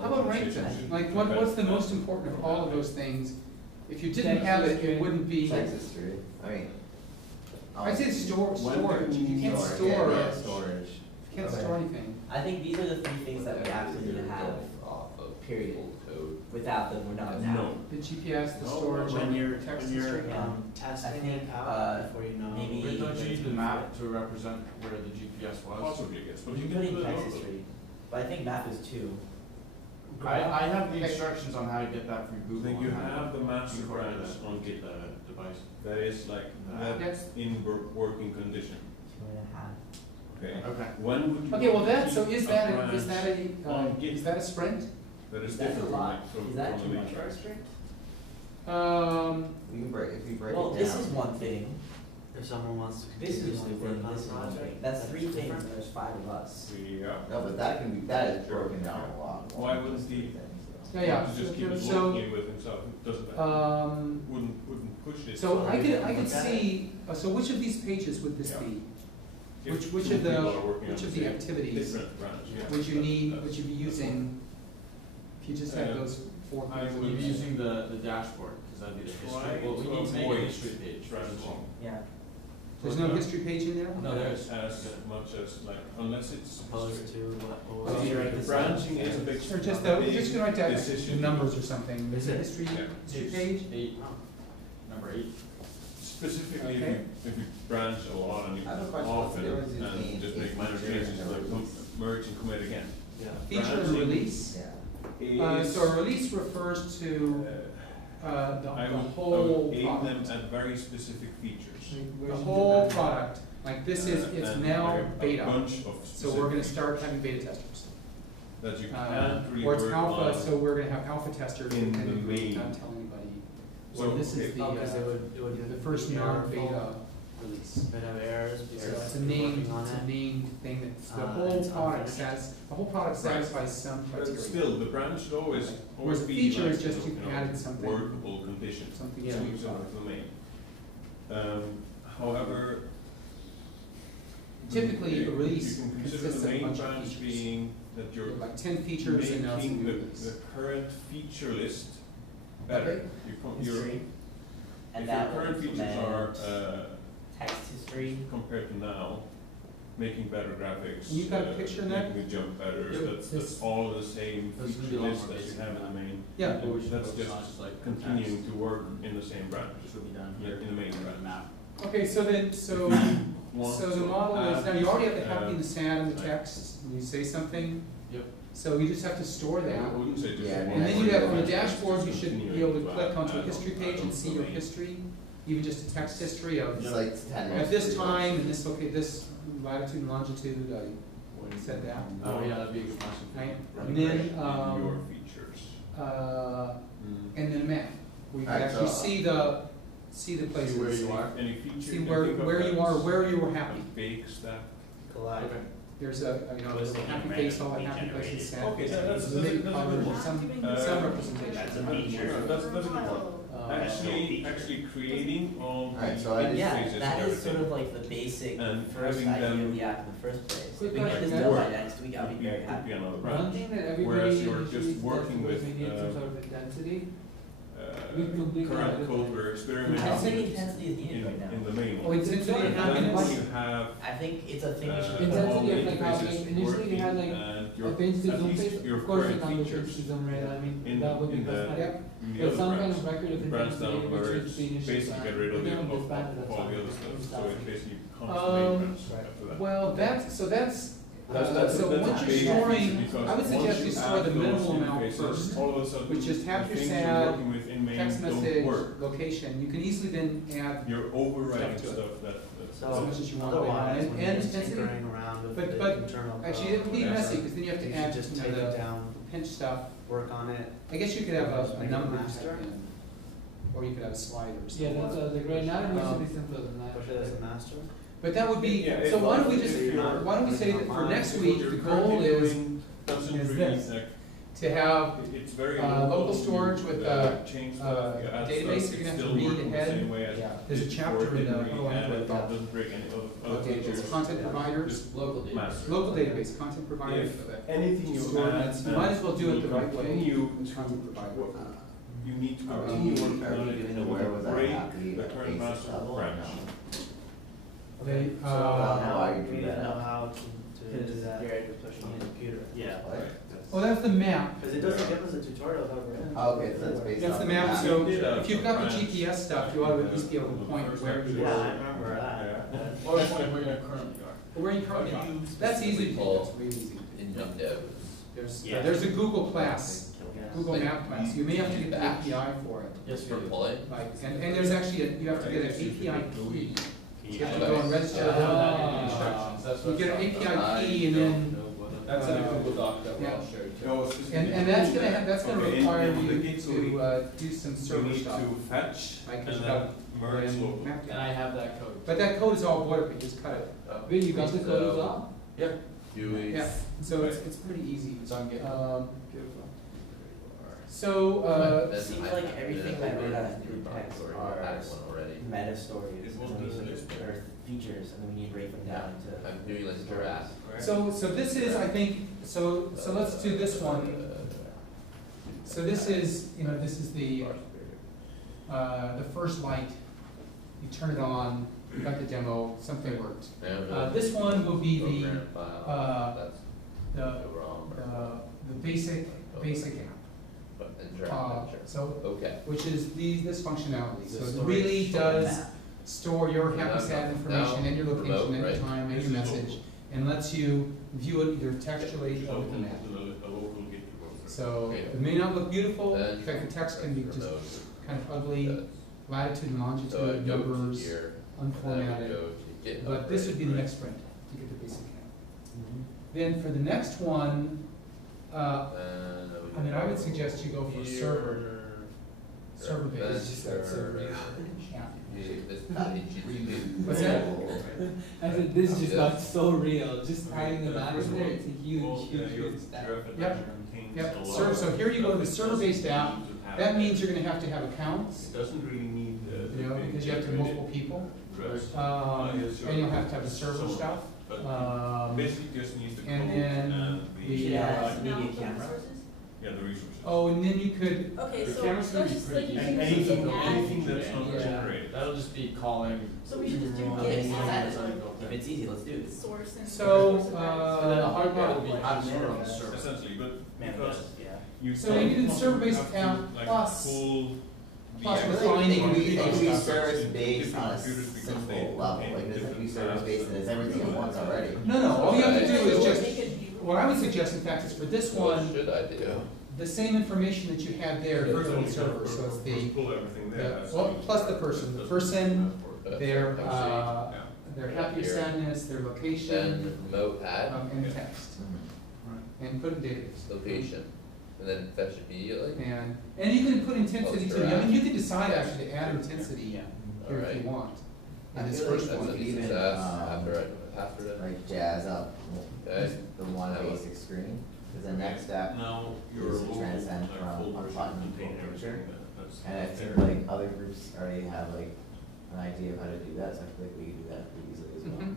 how about rank organization. them? Like, what's the most important of all of those things? If you didn't have it, it wouldn't be, text history. I mean, I'd say storage, you can't storage, store, yeah, storage. you can't Okay. store anything. I think these are the three things that we absolutely need to have. Off of Period. old code. Without them, we're not now. No. The GPS, the No, storage, When and you're, text when you're, history. I testing think, it out before you know. maybe- Wait, don't you need the That's map to represent where the GPS was? Possibly, yes, but You you can can put in put it text on. history, but I think map is two. I have the Okay. instructions on how to get that from Google. Then you on how have the master incorporate branch that on into Git the device. that is like, Yes. that's in working condition, 2.5. okay? Okay. When would you? Okay, well that, so keep is a that, branch on Git is that a sprint? that is Is that a different lot? from Is that from too the much for a matrix? sprint? We can break, if we break it Well, down. this is one thing, If someone wants to this is continuously one work thing, on a this is one project. thing. That's three things, different. and there's 5 of us. Yeah. No, but that can be, that is broken down a lot. Why wouldn't the, Yeah, to just keep it so, locally with himself, it doesn't, wouldn't push it. so I could Look at see, so which of these pages would this Yeah. be? If which two of the- people are working which on of the same activities different branch, yeah. Would you need, That's- would you be using, if you just had those 4 I things? would You'd be using the dashboard, because that'd be the Try history. Well, we to need to make a avoid history page first of all. Yeah. There's no history page in there? No, there's. As much as like, unless it's. Opposed to what Oh, was. you write The this branching down? is a big. Or just, big just gonna write down the decision. numbers or something, there's a Is it? history Yeah. page? 8, number 8. Specifically, Okay. if you branch a lot and you I have a question. often, There was this and name, just make eight minor features changes, and like release. merge and commit again. Yeah. Feature and Branching release? Yeah. Is, So a release refers to, the I whole would aim them product. at very specific features. The whole product, like this is, it's And now like a beta, bunch of so we're gonna specific start having beta testers. that you can't really Or it's work alpha, on. so we're gonna have alpha testers, in and the then we main. can't tell anybody. So, Or this is okay. the, Oh, 'cause it would the first be non-beta errorful. release. Bit of errors So because it's a we're named, working on it's a it. named thing that's, the Uh, whole it's product unfinished. the whole product satisfies some But criteria. still, the branch should always, Whereas always a be feature like, is just you you know, added something. workable conditions. Something Yeah. to your Similar product. to the main. However. Typically, a you- release You can consider consists the of a main bunch of branch features. being that you're Like 10 features and now it's a making new the release. current feature list better. Okay. Your, History. And if that your will current features are, implement text history. compared to now, making better graphics. You got a picture of that? Making it jump better, Yep. that's all the same That's gonna be feature a lot list more that you basic have in than the main. Yeah. Maybe we should That's focus just on just like continuing to work in the same branch, This will be done in here. the main branch. Map. Okay, so then, so Want the to model is, add, now you already have the happy and the uh, sad and the text, and you say something, Yep. so you just have to store that. I wouldn't say just. Yeah, And then you have, on the Just dashboard, you should be able to continuing click onto a add history on- page add and on see the your main. history, even just a text history of, It's like 10 at this time, and this, okay, this latitude and longitude, said that, Oh, yeah, that'd be a good question. right? Right. And then, In your features. and then a map, where you can Alright, actually so- see the places. where you are. Any feature. See you where, think of where you are, that's where you were happy. a Bake stack. Collide. Okay. There's a, you know, there's a happy Listing face, of all the random happy lead places, sad Okay, faces, that's maybe a good colors, one. some Uh, representation. That's a feature. That's a good one. Uh, Actually creating all Alright, the so I- Yeah, interfaces and that is sort everything. of like the basic And first having idea them of the app in the first place. If Quick we get question, this done by work next week, I'll be very could be happy. another One branch. thing that everybody Whereas you're usually just says working was with, we need some sort of intensity. We current completely code we're experimenting I think with intensity is needed right now. in the main Oh, one. intensity and And then happiness. you have I think it's a thing we should. Intensity all the of like how interfaces initially we had working like and a your, pinch to at zoom least phase, your of course current it's not the pinch features to zoom right, I mean, in- that would be in the- best. Yep. in the But other some kind branch. of record of Branch intensity, down which where is it's the initial basically plan. get rid of But then all when disbanded, of that's all the fine. other stuff, It's so not- it basically comes to main branch after that. Well, that's, so that's, That's so that's once a you're big storing, because I would suggest once you store add the those minimal amount interfaces, first, all of a sudden, which is have the your things sad, you're working with in main text don't message, work. location, you can easily then add You're overriding Stuff to it. stuff that. So as much as you want. otherwise, And- when and you're just intensity. tinkering around with But- the but internal Actually, it'd be Yeah. messy, because then you have you to should add, just you take know, it the down, pinch stuff. work on it. I guess you could have Just a make it number master. type in, or you could have a slider or Yeah, something. that's like right now it needs to be simpler than that. Push it as a master. But that would be, Yeah, so if- why don't we if just, you're- why don't we say that for next What week, you're the goal currently is doing doesn't is really, this. like, to have it's very local local, storage you, with, change stuff, you add database stuff, you're gonna it's have to still read working the ahead. same way as Yeah. it There's a did chapter before, it in the- didn't really oh, add Android, it, yeah. doesn't break any other Okay, features. it's content providers, Just Local data. master. local database, content providers. If anything you Store add, that. You might as well do it the right way. continue Content to provider. work, you need to Are continue we- working are on we it, doing to aware with our break happy the at current basic master level or branch. no? They, How are you You doing need to know that? how to do that. Scared of pushing on it. the computer. Yeah. oh, that's the map. Because it doesn't give us a tutorial over it. Oh, okay, so that's based That's on the the map, map. so Yeah. if you've got the GPS stuff, you ought to at least be able to point where you Yeah, I are. remember that. Or where you currently are. Where you currently are. You That's easy to do, pull that's really easy. in Windows. Yeah. There's a Google class, Yes. Google Map class, you may have to get the API for it. Yes, For we do. pulling. Like, and there's actually, you have to get an API key. You have to Yeah. go and register. You get an API key and then, That's in a Google Doc that we'll yeah. all share too. and that's gonna Okay, require in the you gateway, to, do some You server need stuff. to fetch Like, and 'cause you then got merge and local. map And I have that code. But that code is all boilerplate, just cut it. Wait, you got the code as well? Yeah. Dewey. Yeah, so it's pretty easy. It's on GitHub. Beautiful. So, It seems like everything that we have in text are already. meta stories, It won't be listed. or features, and then we need to break them down into. I'm doing like giraffe. so this is, I think, so let's do this one. So this is, this is the first light. You turn it on, you got the demo, something worked. This one will be Program file, that's the wrong. the basic app. But interact picture. So, Okay. which is this functionality. So it storage really store does map. store your Yeah, happy sad information now, and your location and remote, your right. time and This your is message, local. and lets you view it either textually or Local, with the map. a local git remote. So Okay. it may not look beautiful, Then in fact the text can be just remote. kind of ugly, That's- latitude and So I longitude, go to numbers, here, and then we unformatted. go to GitHub. But this would be the right? next sprint to get the basic app. Then for the next one, I would suggest you go for server based. What's that? I said, this just got so real, just adding the management, it's a huge step. Yep, so here you go to the server-based app. That means you're gonna have to have accounts, It doesn't really need, because you have to have multiple people. And you'll have to have the server stuff. Basically just needs the code and then and the, Yeah, media camera. Yeah, the resources. Oh, and then you could, Okay, The so camera's gonna let's be just pretty like easy. you Anything, can add. anything that's not Yeah. generated. That'll just be calling. So we should just do Well, git it's as not- like If it's easy, let's do it. source and. So, source of And then the uh, hard part will be how to store on the Manifest. server. Essentially, but because Manifest, yeah. you. So you do the server-based have to, account like, plus- pull the plus actual refining If we, and if we stuff. service into based different on a computers because simple they level, contain like there's like we different service based and there's everything at once already. no, all you have to do is just, Make it viewable. what I would suggest in fact is for this one, Should I do? the same information that you had there, virtual server, so it's the, Pull everything there. that's well, the- plus the person, their, MC, their happy Here. sadness, their Then location, remote add, and text, and put in database. location, and then fetch immediately. And you can put intensity too, I mean, you can decide actually to add intensity Yeah. here if Alright. you want. I In this feel like first That's one. a even, success um, after I put a password in. Like jazz up Okay. the one That was- basic screen, cause the next step, Now, your is to local, transcend like, from full a version button to contain a everything picture. that's and I there. think like other groups already have like an idea of how to do that, so I feel like we can do that pretty easily as well.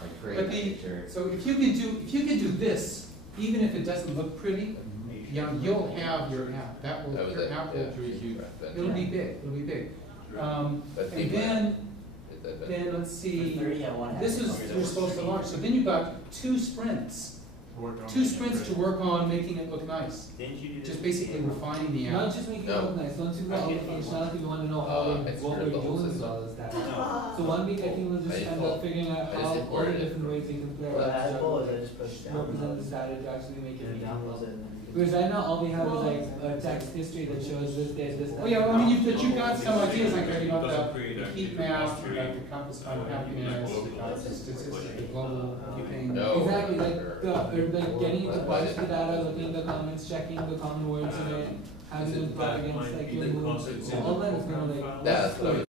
Like create But a the, picture. so if you can do this, even if it doesn't look pretty, you'll have your app, that will, That was your it, app yeah. will, it'll be big, it'll be big. But And then let's see, 30, yeah, one this has is, to you're work. supposed to launch, so then you've got two sprints to work on making it look nice. Didn't you do this? Just basically refining the Not app. just making it No. look nice, once you've got all the functionality, we wanna know it's what for we're the whole doing with system. all this data. So 1 week, I think we'll I just just end pulled- up figuring out I just how, all the imported it different from- ways we can play Well, around as with well as server, I just push down. represent this data to actually make it And it downloads meaningful. it and then. Because right now, all we have is like a text history that shows this date, this. Oh, yeah, well, I mean, you've got some ideas, like, you know, Doesn't the create a heat map, you got the compass on happiness, you got the statistics, the global keeping. No. Exactly, like, or like getting into parse the data, looking at the comments, checking the common words in it, having them plot against like your moves, all that is gonna like. Yeah, that's what I was